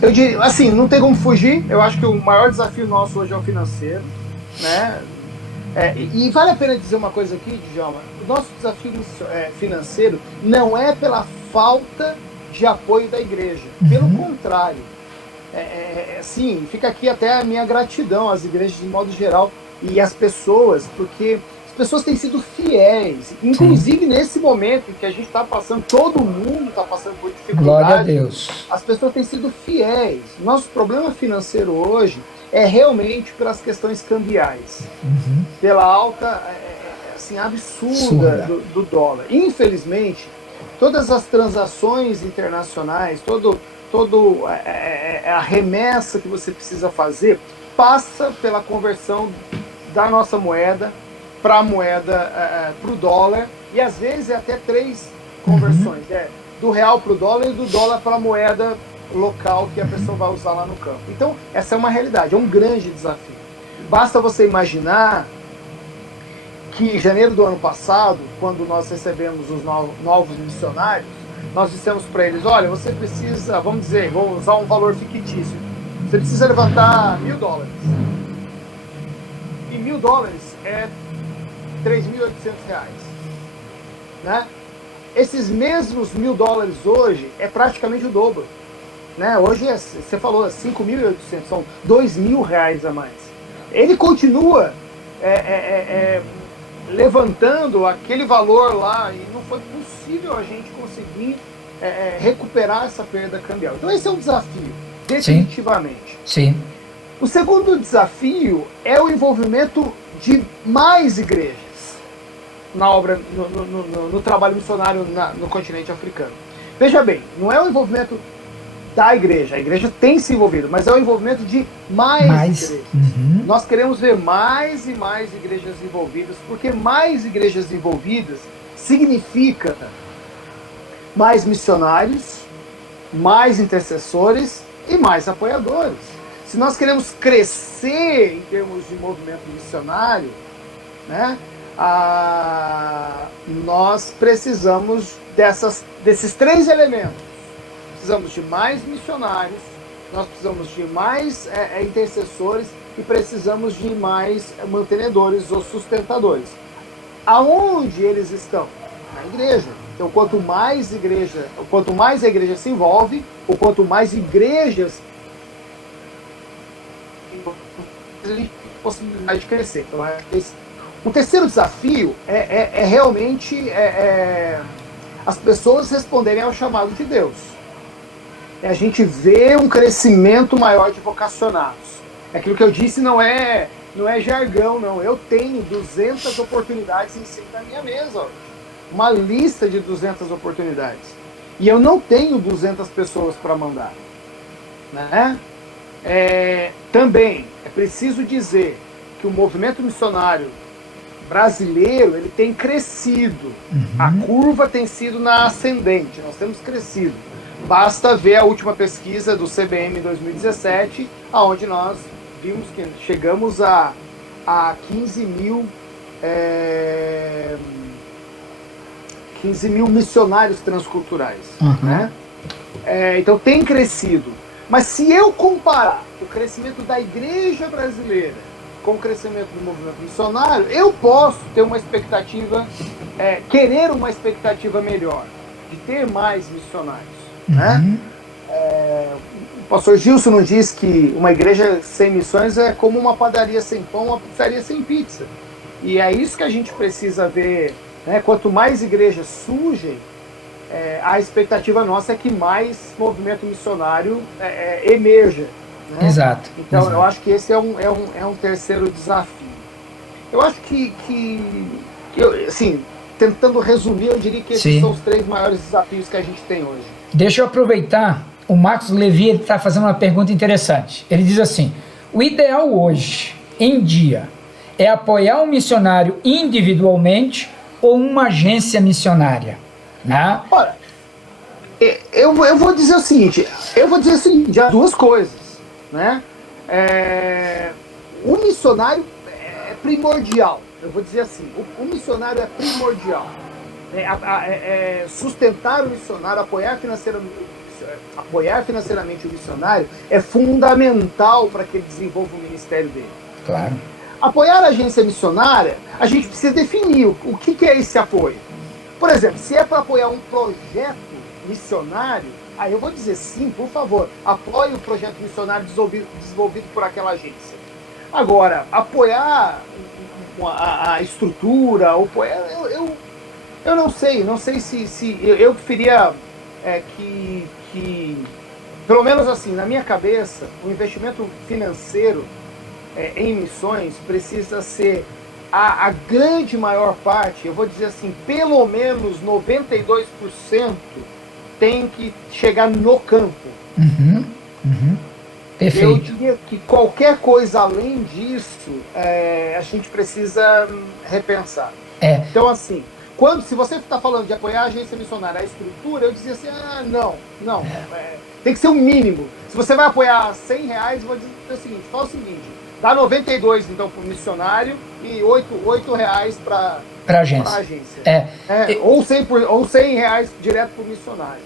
Eu diria, assim, não tem como fugir. Eu acho que o maior desafio nosso hoje é o financeiro, né? E vale a pena dizer uma coisa aqui, Djalma: o nosso desafio financeiro não é pela falta de apoio da igreja, pelo contrário. Sim, fica aqui até a minha gratidão às igrejas de modo geral e às pessoas, porque as pessoas têm sido fiéis, inclusive nesse momento em que a gente está passando, todo mundo está passando por dificuldade. Glória a Deus. As pessoas têm sido fiéis. Nosso problema financeiro hoje é realmente pelas questões cambiais, pela alta, assim, absurda do dólar. Infelizmente, todas as transações internacionais, toda a remessa que você precisa fazer passa pela conversão da nossa moeda para a moeda, para o dólar, e às vezes é até 3 conversões, do real para o dólar e do dólar para a moeda local que a pessoa vai usar lá no campo. Então, essa é uma realidade, é um grande desafio. Basta você imaginar que em janeiro do ano passado, quando nós recebemos os novos missionários, nós dissemos para eles, olha, você precisa, vamos dizer, vou usar um valor fictício, você precisa levantar $1.000. E $1.000 é R$3.800, né? Esses mesmos $1.000 hoje é praticamente o dobro, né? Hoje você falou 5.800, são R$2.000 a mais. Ele continua levantando aquele valor lá e não foi possível a gente conseguir recuperar essa perda cambial. Então esse é um desafio, definitivamente. Sim. O segundo desafio é o envolvimento de mais igrejas na obra, no trabalho missionário no continente africano. Veja bem, não é o envolvimento da igreja, a igreja tem se envolvido, mas é o envolvimento de mais igrejas. Uhum. Nós queremos ver mais e mais igrejas envolvidas, porque mais igrejas envolvidas significa mais missionários, mais intercessores e mais apoiadores. Se nós queremos crescer em termos de movimento missionário, né, nós precisamos desses três elementos. Precisamos de mais missionários, nós precisamos de mais intercessores e precisamos de mais mantenedores ou sustentadores. Aonde eles estão? Na igreja. Então, quanto mais a igreja se envolve, ou quanto mais igrejas a gente tem possibilidade de crescer. Então, o terceiro desafio é realmente as pessoas responderem ao chamado de Deus. É a gente ver um crescimento maior de vocacionados. Aquilo que eu disse não é jargão, não. Eu tenho 200 oportunidades em cima da minha mesa. Ó. Uma lista de 200 oportunidades. E eu não tenho 200 pessoas para mandar. Né? Também é preciso dizer que o movimento missionário brasileiro ele tem crescido. Uhum. A curva tem sido na ascendente. Nós temos crescido. Basta ver a última pesquisa do CBM 2017, onde nós vimos que chegamos a 15 mil missionários transculturais. Uhum. Né? Então tem crescido. Mas se eu comparar o crescimento da igreja brasileira com o crescimento do movimento missionário, eu posso ter uma expectativa, querer uma expectativa melhor, de ter mais missionários. Uhum. Né? O pastor Gilson nos diz que uma igreja sem missões é como uma padaria sem pão, uma pizzaria sem pizza. E é isso que a gente precisa ver. Né? Quanto mais igrejas surgem, a expectativa nossa é que mais movimento missionário emerja. Né? Exato. Então, exato. Eu acho que esse é um terceiro desafio. Eu acho que assim, tentando resumir, eu diria que esses são os três maiores desafios que a gente tem hoje. Deixa eu aproveitar, o Marcos Levi está fazendo uma pergunta interessante. Ele diz assim, o ideal hoje, em dia, é apoiar um missionário individualmente ou uma agência missionária? Né? Olha, eu vou dizer o seguinte, as duas coisas. Né? O missionário é primordial, eu vou dizer assim, o missionário é primordial. Sustentar o missionário, apoiar financeiramente o missionário é fundamental para que ele desenvolva o ministério dele. Claro. Apoiar a agência missionária, a gente precisa definir o que é esse apoio. Por exemplo, se é para apoiar um projeto missionário, aí eu vou dizer sim, por favor, apoie o projeto missionário desenvolvido por aquela agência. Agora, apoiar a estrutura, eu não sei se eu preferia que, pelo menos assim, na minha cabeça, o investimento financeiro em missões precisa ser a grande maior parte, eu vou dizer assim, pelo menos 92% tem que chegar no campo. Uhum, uhum. Perfeito. Eu diria que qualquer coisa além disso, a gente precisa repensar. Então, assim, se você está falando de apoiar a agência missionária, a estrutura, eu dizia assim, não. Tem que ser o mínimo. Se você vai apoiar R$100, eu vou dizer o seguinte, fala o seguinte, Dá 92, então, para o missionário e R$8 para a agência. Ou R$100 direto para o missionário.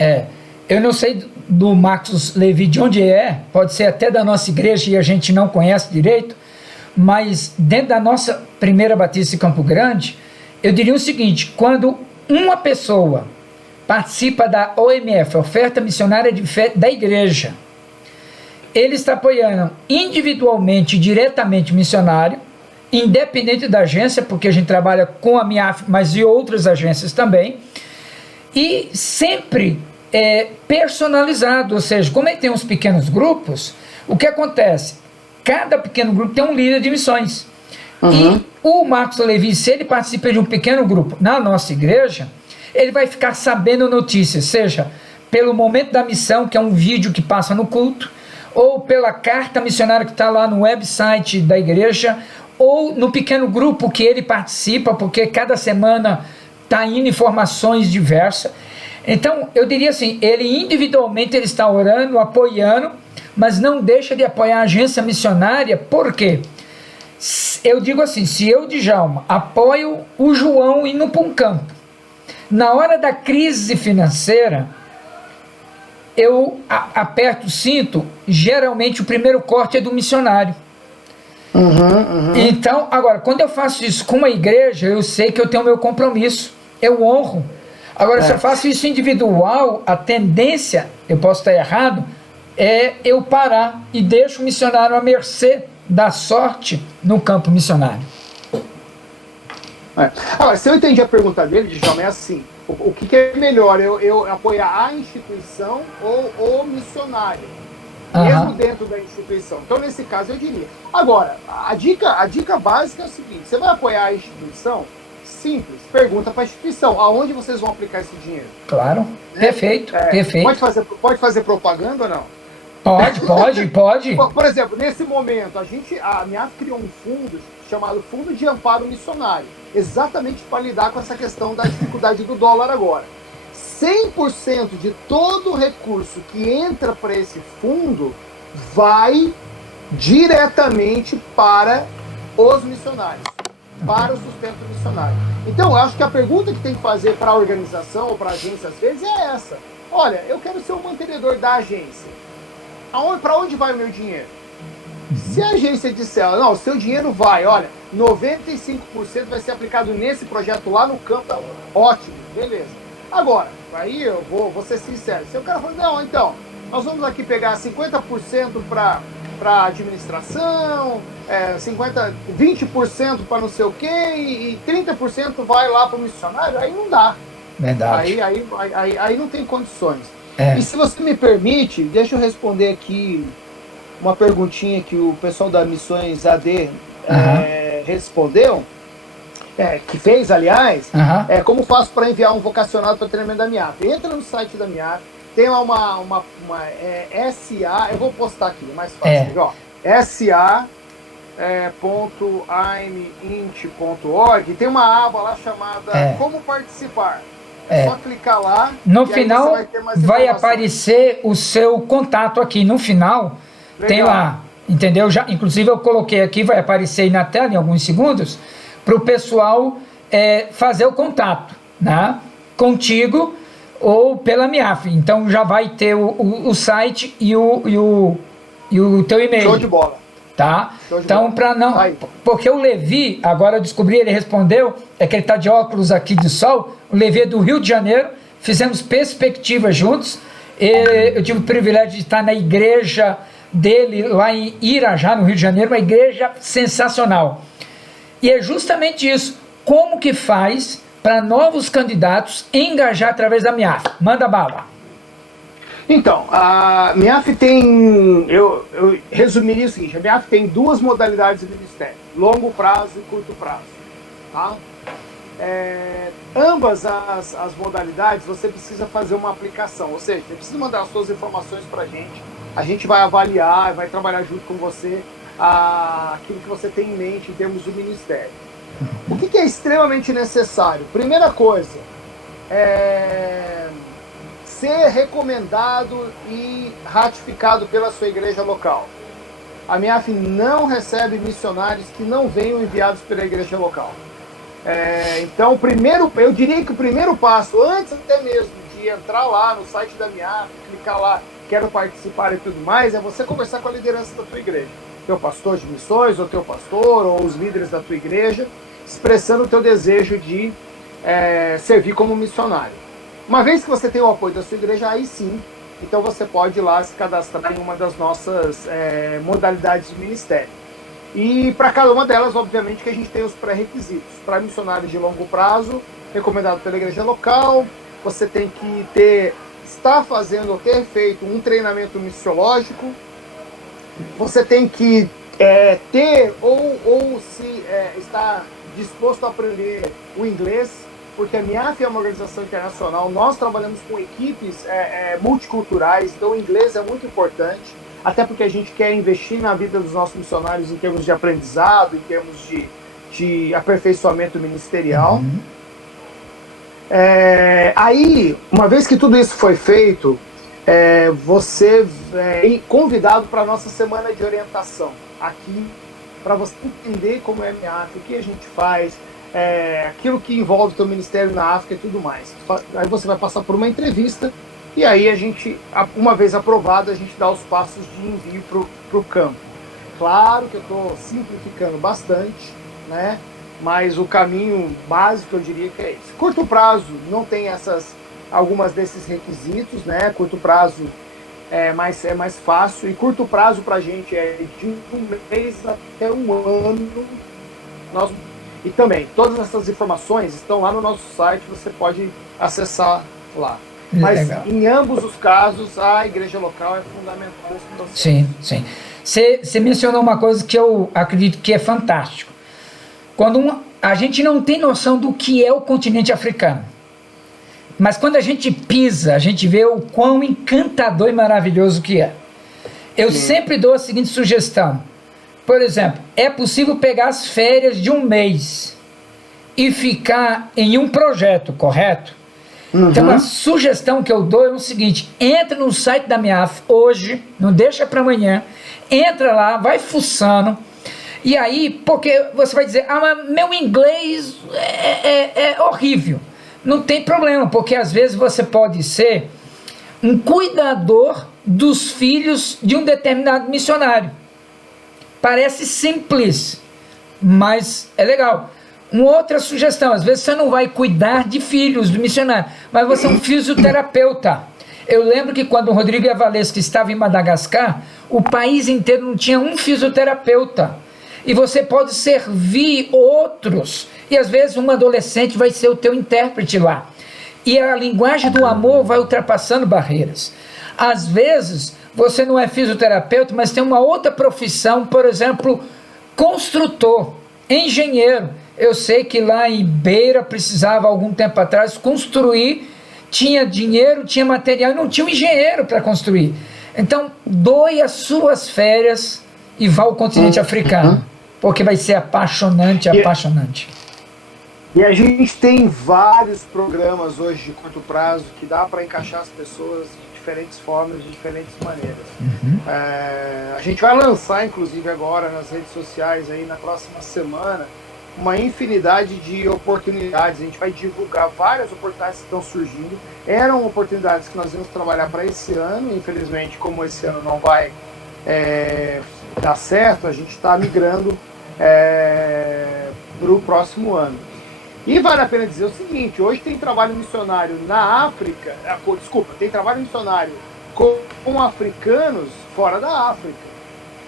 Eu não sei do Marcos Levi de onde pode ser até da nossa igreja e a gente não conhece direito, mas dentro da nossa Primeira Batista de Campo Grande, eu diria o seguinte: quando uma pessoa participa da OMF, Oferta Missionária de Fé da igreja, ele está apoiando individualmente, diretamente o missionário, independente da agência, porque a gente trabalha com a MIAF, mas e outras agências também, e sempre personalizado, ou seja, como ele tem uns pequenos grupos, o que acontece? Cada pequeno grupo tem um líder de missões. E o Marcos Levi, se ele participa de um pequeno grupo na nossa igreja, ele vai ficar sabendo notícias, seja pelo momento da missão, que é um vídeo que passa no culto, ou pela carta missionária que está lá no website da igreja, ou no pequeno grupo que ele participa, porque cada semana está indo informações diversas. Então, eu diria assim, ele individualmente ele está orando, apoiando, mas não deixa de apoiar a agência missionária. Por quê? Eu digo assim, se eu, Djalma, apoio o João indo para um campo, na hora da crise financeira, eu aperto o cinto, geralmente o primeiro corte é do missionário. Então, agora, quando eu faço isso com uma igreja, eu sei que eu tenho o meu compromisso, eu honro. Agora, se eu faço isso individual, a tendência, eu posso estar errado, é eu parar e deixo o missionário à mercê da sorte no campo missionário. Agora, se eu entendi a pergunta dele, Djalma, é assim: o que é melhor, eu apoiar a instituição ou o missionário, mesmo dentro da instituição? Então, nesse caso, eu diria. Agora, a dica básica é o seguinte: você vai apoiar a instituição? Simples, pergunta para a instituição, aonde vocês vão aplicar esse dinheiro? Claro, perfeito, perfeito. Pode fazer propaganda ou não? Pode. Por exemplo, nesse momento, a MIAF criou um fundo chamado Fundo de Amparo Missionário, exatamente para lidar com essa questão da dificuldade do dólar agora. 100% de todo o recurso que entra para esse fundo vai diretamente para os missionários, para o sustento missionário. Então, eu acho que a pergunta que tem que fazer para a organização ou para a agência, às vezes, é essa: olha, eu quero ser o mantenedor da agência. Para onde vai o meu dinheiro? Se a agência disser, não, o seu dinheiro vai, olha, 95% vai ser aplicado nesse projeto lá no campo, ótimo, beleza. Agora, aí eu vou ser sincero, se o cara falar, não, então, nós vamos aqui pegar 50% para administração, 20% para não sei o quê, e 30% vai lá para o missionário, aí não dá. Verdade. Aí não tem condições. E se você me permite, deixa eu responder aqui uma perguntinha que o pessoal da Missões AD respondeu, que fez, aliás, como faço para enviar um vocacionado para treinamento da MIAF? Entra no site da MIAF, tem lá uma SA, eu vou postar aqui, mais fácil, ó, sa.imint.org, tem uma aba lá chamada Como Participar. É só clicar lá. No final vai aparecer o seu contato aqui. No final tem lá, entendeu? Inclusive eu coloquei aqui, vai aparecer aí na tela em alguns segundos, para o pessoal fazer o contato, né? Contigo ou pela MIAF. Então já vai ter o site e o teu e-mail. Show de bola. Tá? Então, para não. Porque o Levi, agora eu descobri, ele respondeu, que ele está de óculos aqui de sol. O Levi é do Rio de Janeiro, fizemos perspectivas juntos. Eu tive o privilégio de estar na igreja dele lá em Irajá, no Rio de Janeiro, uma igreja sensacional. E é justamente isso. Como que faz para novos candidatos engajar através da MIAF? Manda bala. Então, a MIAF tem, eu resumiria o seguinte: a MIAF tem duas modalidades de ministério, longo prazo e curto prazo, tá? Ambas as modalidades você precisa fazer uma aplicação, ou seja, você precisa mandar as suas informações para a gente vai avaliar, vai trabalhar junto com você aquilo que você tem em mente em termos do ministério. O que é extremamente necessário? Primeira coisa, ser recomendado e ratificado pela sua igreja local. a MIAF não recebe missionários que não venham enviados pela igreja local. Então, eu diria que o primeiro passo, antes até mesmo de entrar lá no site da MIAF, clicar lá, quero participar e tudo mais, é você conversar com a liderança da tua igreja. Teu pastor de missões, ou teu pastor, ou os líderes da tua igreja, expressando o teu desejo de servir como missionário. Uma vez que você tem o apoio da sua igreja, aí sim, então você pode ir lá se cadastrar em uma das nossas modalidades de ministério. E para cada uma delas, obviamente, que a gente tem os pré-requisitos. Para missionários de longo prazo, recomendado pela igreja local, você tem que estar fazendo ou ter feito um treinamento missiológico, você tem que ter ou se estar disposto a aprender o inglês, porque a MIAF é uma organização internacional, nós trabalhamos com equipes multiculturais, então o inglês é muito importante. Até porque a gente quer investir na vida dos nossos missionários em termos de aprendizado, em termos de aperfeiçoamento ministerial. Uhum. Aí, uma vez que tudo isso foi feito, você é convidado para a nossa semana de orientação aqui, para você entender como é a MIAF, o que a gente faz, aquilo que envolve o teu ministério na África e tudo mais. Aí você vai passar por uma entrevista. E aí a gente, uma vez aprovado, a gente dá os passos de envio para o campo. Claro que eu estou simplificando bastante, né? Mas o caminho básico eu diria que é esse. Curto prazo não tem algumas desses requisitos, né? Curto prazo é mais fácil, e curto prazo para a gente é de um mês até um ano. E também, todas essas informações estão lá no nosso site, você pode acessar lá. Mas legal. Em ambos os casos, a igreja local é fundamental. Sim, sim. Você mencionou uma coisa que eu acredito que é fantástico. Quando a gente não tem noção do que é o continente africano, mas quando a gente pisa, a gente vê o quão encantador e maravilhoso que é. Eu sempre dou a seguinte sugestão. Por exemplo, é possível pegar as férias de um mês e ficar em um projeto, correto? Uhum. Então a sugestão que eu dou é o seguinte: entra no site da MIAF hoje, não deixa para amanhã, entra lá, vai fuçando, e aí, porque você vai dizer, mas meu inglês é horrível. Não tem problema, porque às vezes você pode ser um cuidador dos filhos de um determinado missionário. Parece simples, mas é legal. Uma outra sugestão, às vezes você não vai cuidar de filhos do missionário, mas você é um fisioterapeuta. Eu lembro que quando o Rodrigo Avalesco estava em Madagascar, o país inteiro não tinha um fisioterapeuta. E você pode servir outros, e às vezes um adolescente vai ser o teu intérprete lá. E a linguagem do amor vai ultrapassando barreiras. Às vezes você não é fisioterapeuta, mas tem uma outra profissão, por exemplo, construtor, engenheiro. Eu sei que lá em Beira precisava, algum tempo atrás, construir, tinha dinheiro, tinha material, e não tinha um engenheiro para construir. Então, doe as suas férias e vá ao continente africano, porque vai ser apaixonante, apaixonante. E a gente tem vários programas hoje de curto prazo que dá para encaixar as pessoas de diferentes formas, de diferentes maneiras. A gente vai lançar, inclusive agora nas redes sociais, aí na próxima semana, uma infinidade de oportunidades. A gente vai divulgar várias oportunidades que estão surgindo. Eram oportunidades que nós íamos trabalhar para esse ano. Infelizmente, como esse ano não vai dar certo, a gente está migrando para o próximo ano. E vale a pena dizer o seguinte: hoje tem trabalho missionário na África, tem trabalho missionário com africanos fora da África.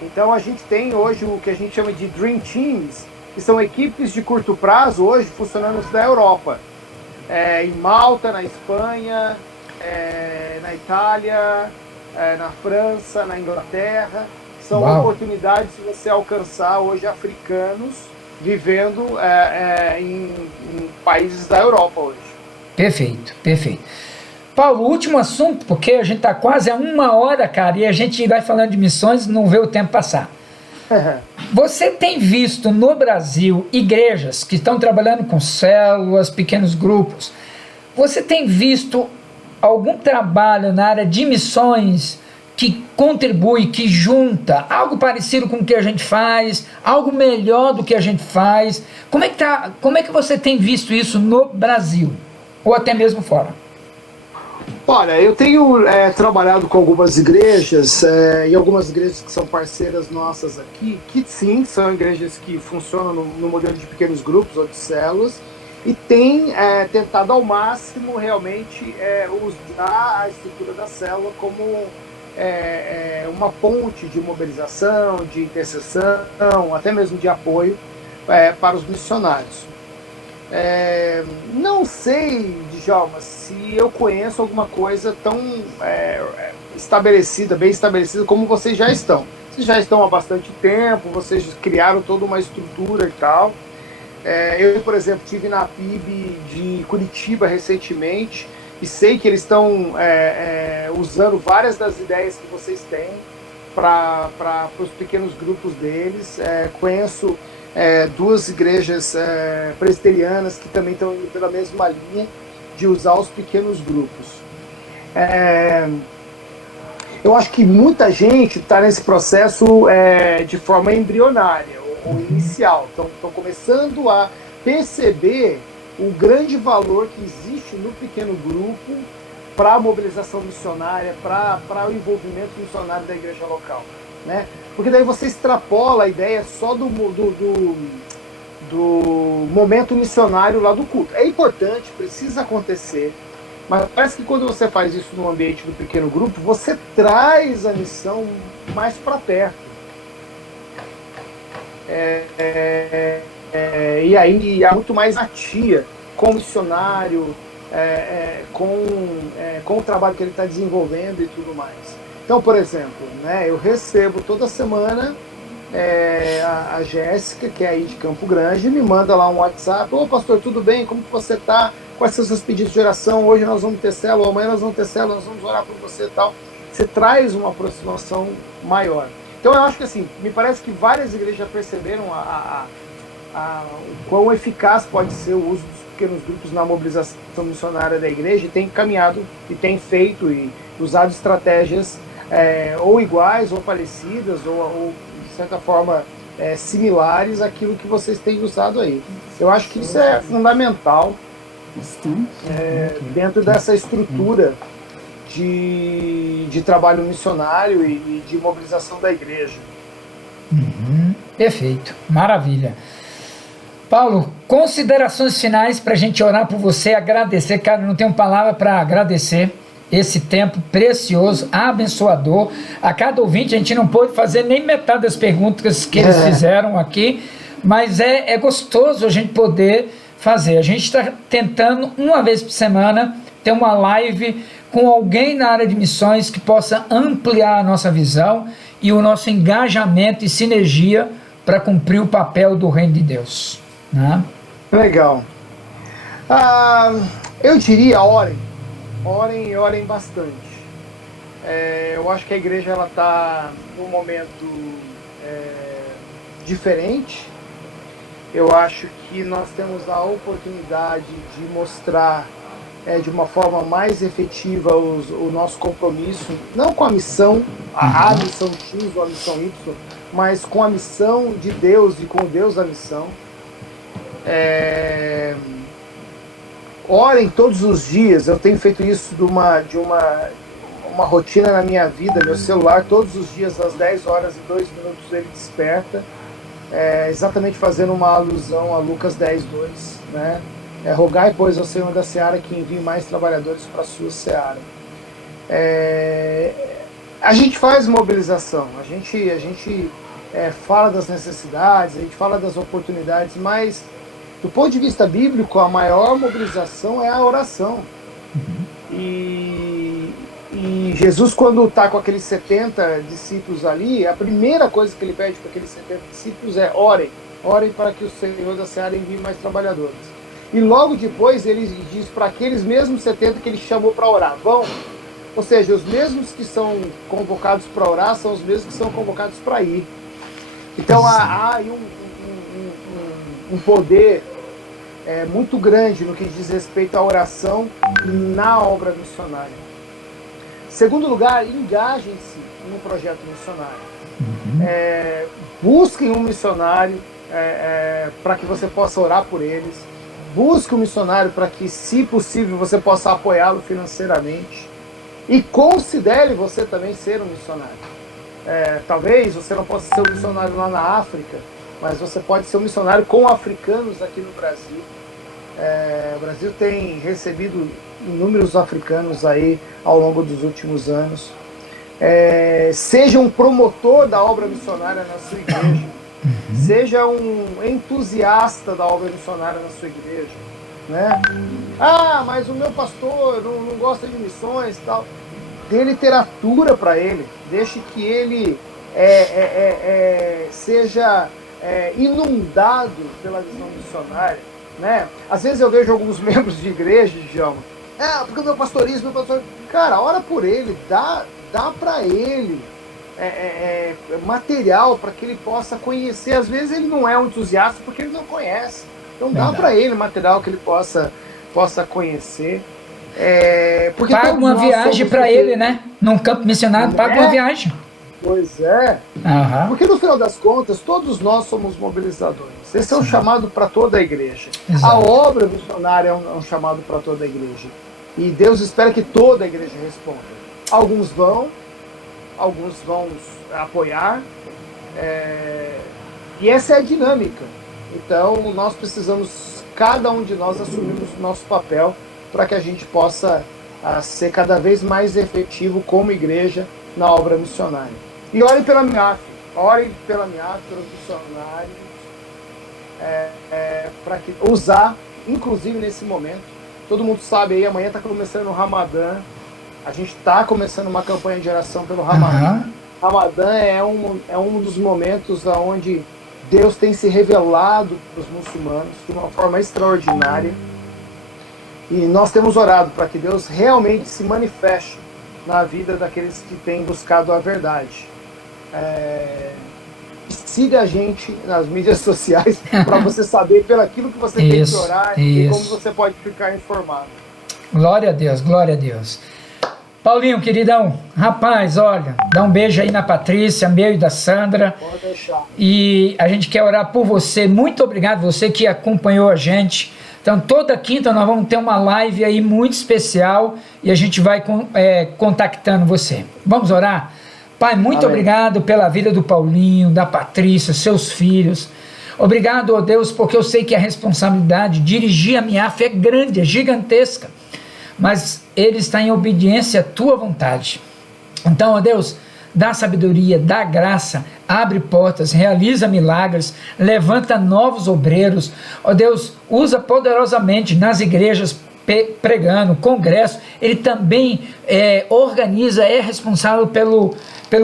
Então a gente tem hoje o que a gente chama de Dream Teams, que são equipes de curto prazo hoje funcionando na Europa, em Malta, na Espanha, na Itália, na França, na Inglaterra. São oportunidades de você alcançar hoje africanos vivendo em países da Europa hoje. Perfeito, perfeito. Paulo, último assunto, porque a gente está quase a 1 hora, cara, e a gente vai falando de missões e não vê o tempo passar. Você tem visto no Brasil igrejas que estão trabalhando com células, pequenos grupos? Você tem visto algum trabalho na área de missões que contribui, que junta, algo parecido com o que a gente faz, algo melhor do que a gente faz. Como é que você tem visto isso no Brasil, ou até mesmo fora? Olha, eu tenho trabalhado com algumas igrejas, e algumas igrejas que são parceiras nossas aqui, que sim, são igrejas que funcionam no modelo de pequenos grupos ou de células, e tem tentado ao máximo realmente usar a estrutura da célula como uma ponte de mobilização, de intercessão, até mesmo de apoio para os missionários. Não sei, Djalma, se eu conheço alguma coisa tão estabelecida, bem estabelecida como vocês já estão. Vocês já estão há bastante tempo, vocês criaram toda uma estrutura e tal. Eu, por exemplo, estive na PIB de Curitiba recentemente e sei que eles estão usando várias das ideias que vocês têm para os pequenos grupos deles. Conheço duas igrejas presbiterianas que também estão indo pela mesma linha de usar os pequenos grupos. Eu acho que muita gente está nesse processo de forma embrionária ou inicial. Estão começando a perceber o grande valor que existe no pequeno grupo para a mobilização missionária, para o envolvimento missionário da igreja local, né? Porque daí você extrapola a ideia só do momento missionário lá do culto. É importante, precisa acontecer, mas parece que quando você faz isso no ambiente do pequeno grupo, você traz a missão mais para perto. E aí há muito mais atia com o missionário, com o trabalho que ele está desenvolvendo e tudo mais. Então, por exemplo, né, eu recebo toda semana a Jéssica, que é aí de Campo Grande, me manda lá um WhatsApp: ô pastor, tudo bem? Como que você está? Quais são os seus pedidos de oração? Hoje nós vamos ter célula, amanhã nós vamos ter célula, nós vamos orar por você e tal. Você traz uma aproximação maior. Então eu acho que assim, me parece que várias igrejas já perceberam o quão eficaz pode ser o uso dos pequenos grupos na mobilização missionária da igreja, e tem caminhado e tem feito e usado estratégias ou iguais ou parecidas ou de certa forma similares àquilo que vocês têm usado aí. Eu acho que isso é fundamental dentro dessa estrutura de trabalho missionário e de mobilização da igreja. Perfeito, maravilha. Paulo, considerações finais para a gente orar por você, agradecer. Cara, não tenho palavra para agradecer esse tempo precioso, abençoador. A cada ouvinte, a gente não pôde fazer nem metade das perguntas que eles fizeram aqui, mas é gostoso a gente poder fazer. A gente está tentando, uma vez por semana, ter uma live com alguém na área de missões que possa ampliar a nossa visão e o nosso engajamento e sinergia para cumprir o papel do Reino de Deus, né? Legal. Eu diria, orem e orem bastante. Eu acho que a igreja ela está num momento diferente. Eu acho que nós temos a oportunidade de mostrar de uma forma mais efetiva o nosso compromisso, não com a missão, a missão X ou a missão Y, mas com a missão de Deus e com o Deus da missão. Orem todos os dias. Eu tenho feito isso de uma rotina na minha vida. Meu celular, todos os dias, às 10 horas e 2 minutos, ele desperta, exatamente fazendo uma alusão a Lucas 10:2, né? Rogai, pois, ao Senhor da Seara que envie mais trabalhadores para a sua seara. A gente faz mobilização, a gente fala das necessidades, a gente fala das oportunidades, mas do ponto de vista bíblico, a maior mobilização é a oração. E Jesus, quando está com aqueles 70 discípulos ali, a primeira coisa que ele pede para aqueles 70 discípulos é: orem para que o Senhor da Seara envie mais trabalhadores. E logo depois ele diz para aqueles mesmos 70 que ele chamou para orar: vão. Ou seja, os mesmos que são convocados para orar são os mesmos que são convocados para ir. Então há aí um poder muito grande no que diz respeito à oração na obra missionária. Segundo lugar, engajem-se no projeto missionário. Busquem um missionário para que você possa orar por eles. Busque um missionário para que, se possível, você possa apoiá-lo financeiramente. E considere você também ser um missionário. Talvez você não possa ser um missionário lá na África, mas você pode ser um missionário com africanos aqui no Brasil. O Brasil tem recebido inúmeros africanos aí ao longo dos últimos anos. Seja um promotor da obra missionária na sua igreja. Seja um entusiasta da obra missionária na sua igreja, né? Ah, mas o meu pastor não gosta de missões e tal. Dê literatura para ele. Deixe que ele seja inundado pela visão missionária, né? Às vezes eu vejo alguns membros de igreja, Djalma, porque o meu pastorismo, cara, ora por ele, dá para ele material para que ele possa conhecer. Às vezes ele não é um entusiasta porque ele não conhece, então dá para ele material que ele possa conhecer. Porque paga uma viagem para ele, né? Num campo missionário, paga uma viagem. Pois é. Porque no final das contas, todos nós somos mobilizadores. Esse é um chamado para toda a igreja. Exato. A obra missionária é um chamado para toda a igreja. E Deus espera que toda a igreja responda. Alguns vão apoiar. E essa é a dinâmica. Então, nós precisamos, cada um de nós, assumirmos o nosso papel para que a gente possa ser cada vez mais efetivo como igreja na obra missionária. E orem pela MIAF, pelos missionários, para que usar, inclusive nesse momento. Todo mundo sabe aí, amanhã está começando o Ramadã. A gente está começando uma campanha de oração pelo Ramadã. Ramadã é um dos momentos onde Deus tem se revelado para os muçulmanos de uma forma extraordinária. E nós temos orado para que Deus realmente se manifeste na vida daqueles que têm buscado a verdade. Siga a gente nas mídias sociais para você saber pelo aquilo que você tem que orar e como você pode ficar informado. Glória a Deus, glória a Deus. Paulinho, queridão, rapaz, olha, dá um beijo aí na Patrícia, meu e da Sandra. Pode deixar. E a gente quer orar por você. Muito obrigado, você que acompanhou a gente. Então, toda quinta nós vamos ter uma live aí muito especial e a gente vai contactando você. Vamos orar? Pai, muito obrigado pela vida do Paulinho, da Patrícia, seus filhos. Obrigado, ó Deus, porque eu sei que a responsabilidade de dirigir a MIAF é grande, é gigantesca, mas ele está em obediência à tua vontade. Então, ó Deus, dá sabedoria, dá graça, abre portas, realiza milagres, levanta novos obreiros. Ó Deus, usa poderosamente nas igrejas, pregando, congresso. Ele também organiza, é responsável pelo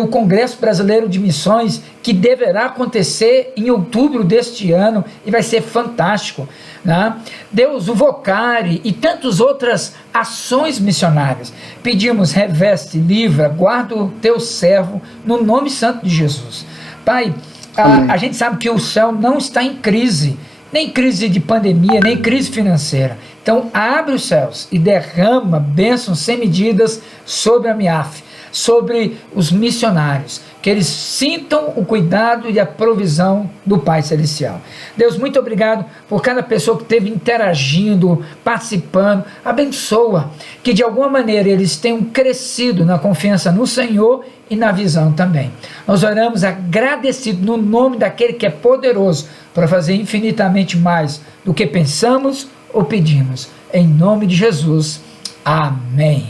Congresso Brasileiro de Missões, que deverá acontecer em outubro deste ano, e vai ser fantástico, né? Deus, o Vocari e tantas outras ações missionárias. Pedimos, reveste, livra, guarda o teu servo, no nome santo de Jesus. Pai, a gente sabe que o céu não está em crise, nem crise de pandemia, nem crise financeira. Então abre os céus e derrama bênçãos sem medidas sobre a MIAF, sobre os missionários, que eles sintam o cuidado e a provisão do Pai Celestial. Deus, muito obrigado por cada pessoa que esteve interagindo, participando. Abençoa, que de alguma maneira eles tenham crescido na confiança no Senhor e na visão também. Nós oramos agradecido no nome daquele que é poderoso para fazer infinitamente mais do que pensamos ou pedimos. Em nome de Jesus. Amém.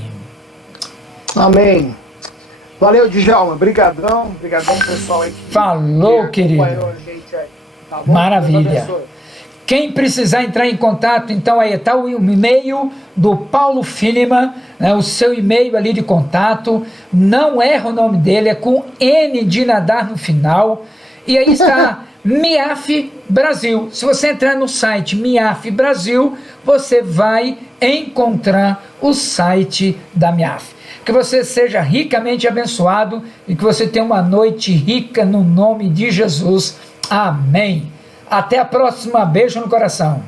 Amém. Valeu, Djalma. Obrigadão pessoal aí. Falou, querido. Tá bom? Maravilha. Quem precisar entrar em contato, então aí está o e-mail do Paulo Finiman, né, o seu e-mail ali de contato. Não erra o nome dele, é com N de nadar no final. E aí está MIAF Brasil. Se você entrar no site MIAF Brasil, você vai encontrar o site da MIAF. Que você seja ricamente abençoado e que você tenha uma noite rica no nome de Jesus. Amém. Até a próxima. Beijo no coração.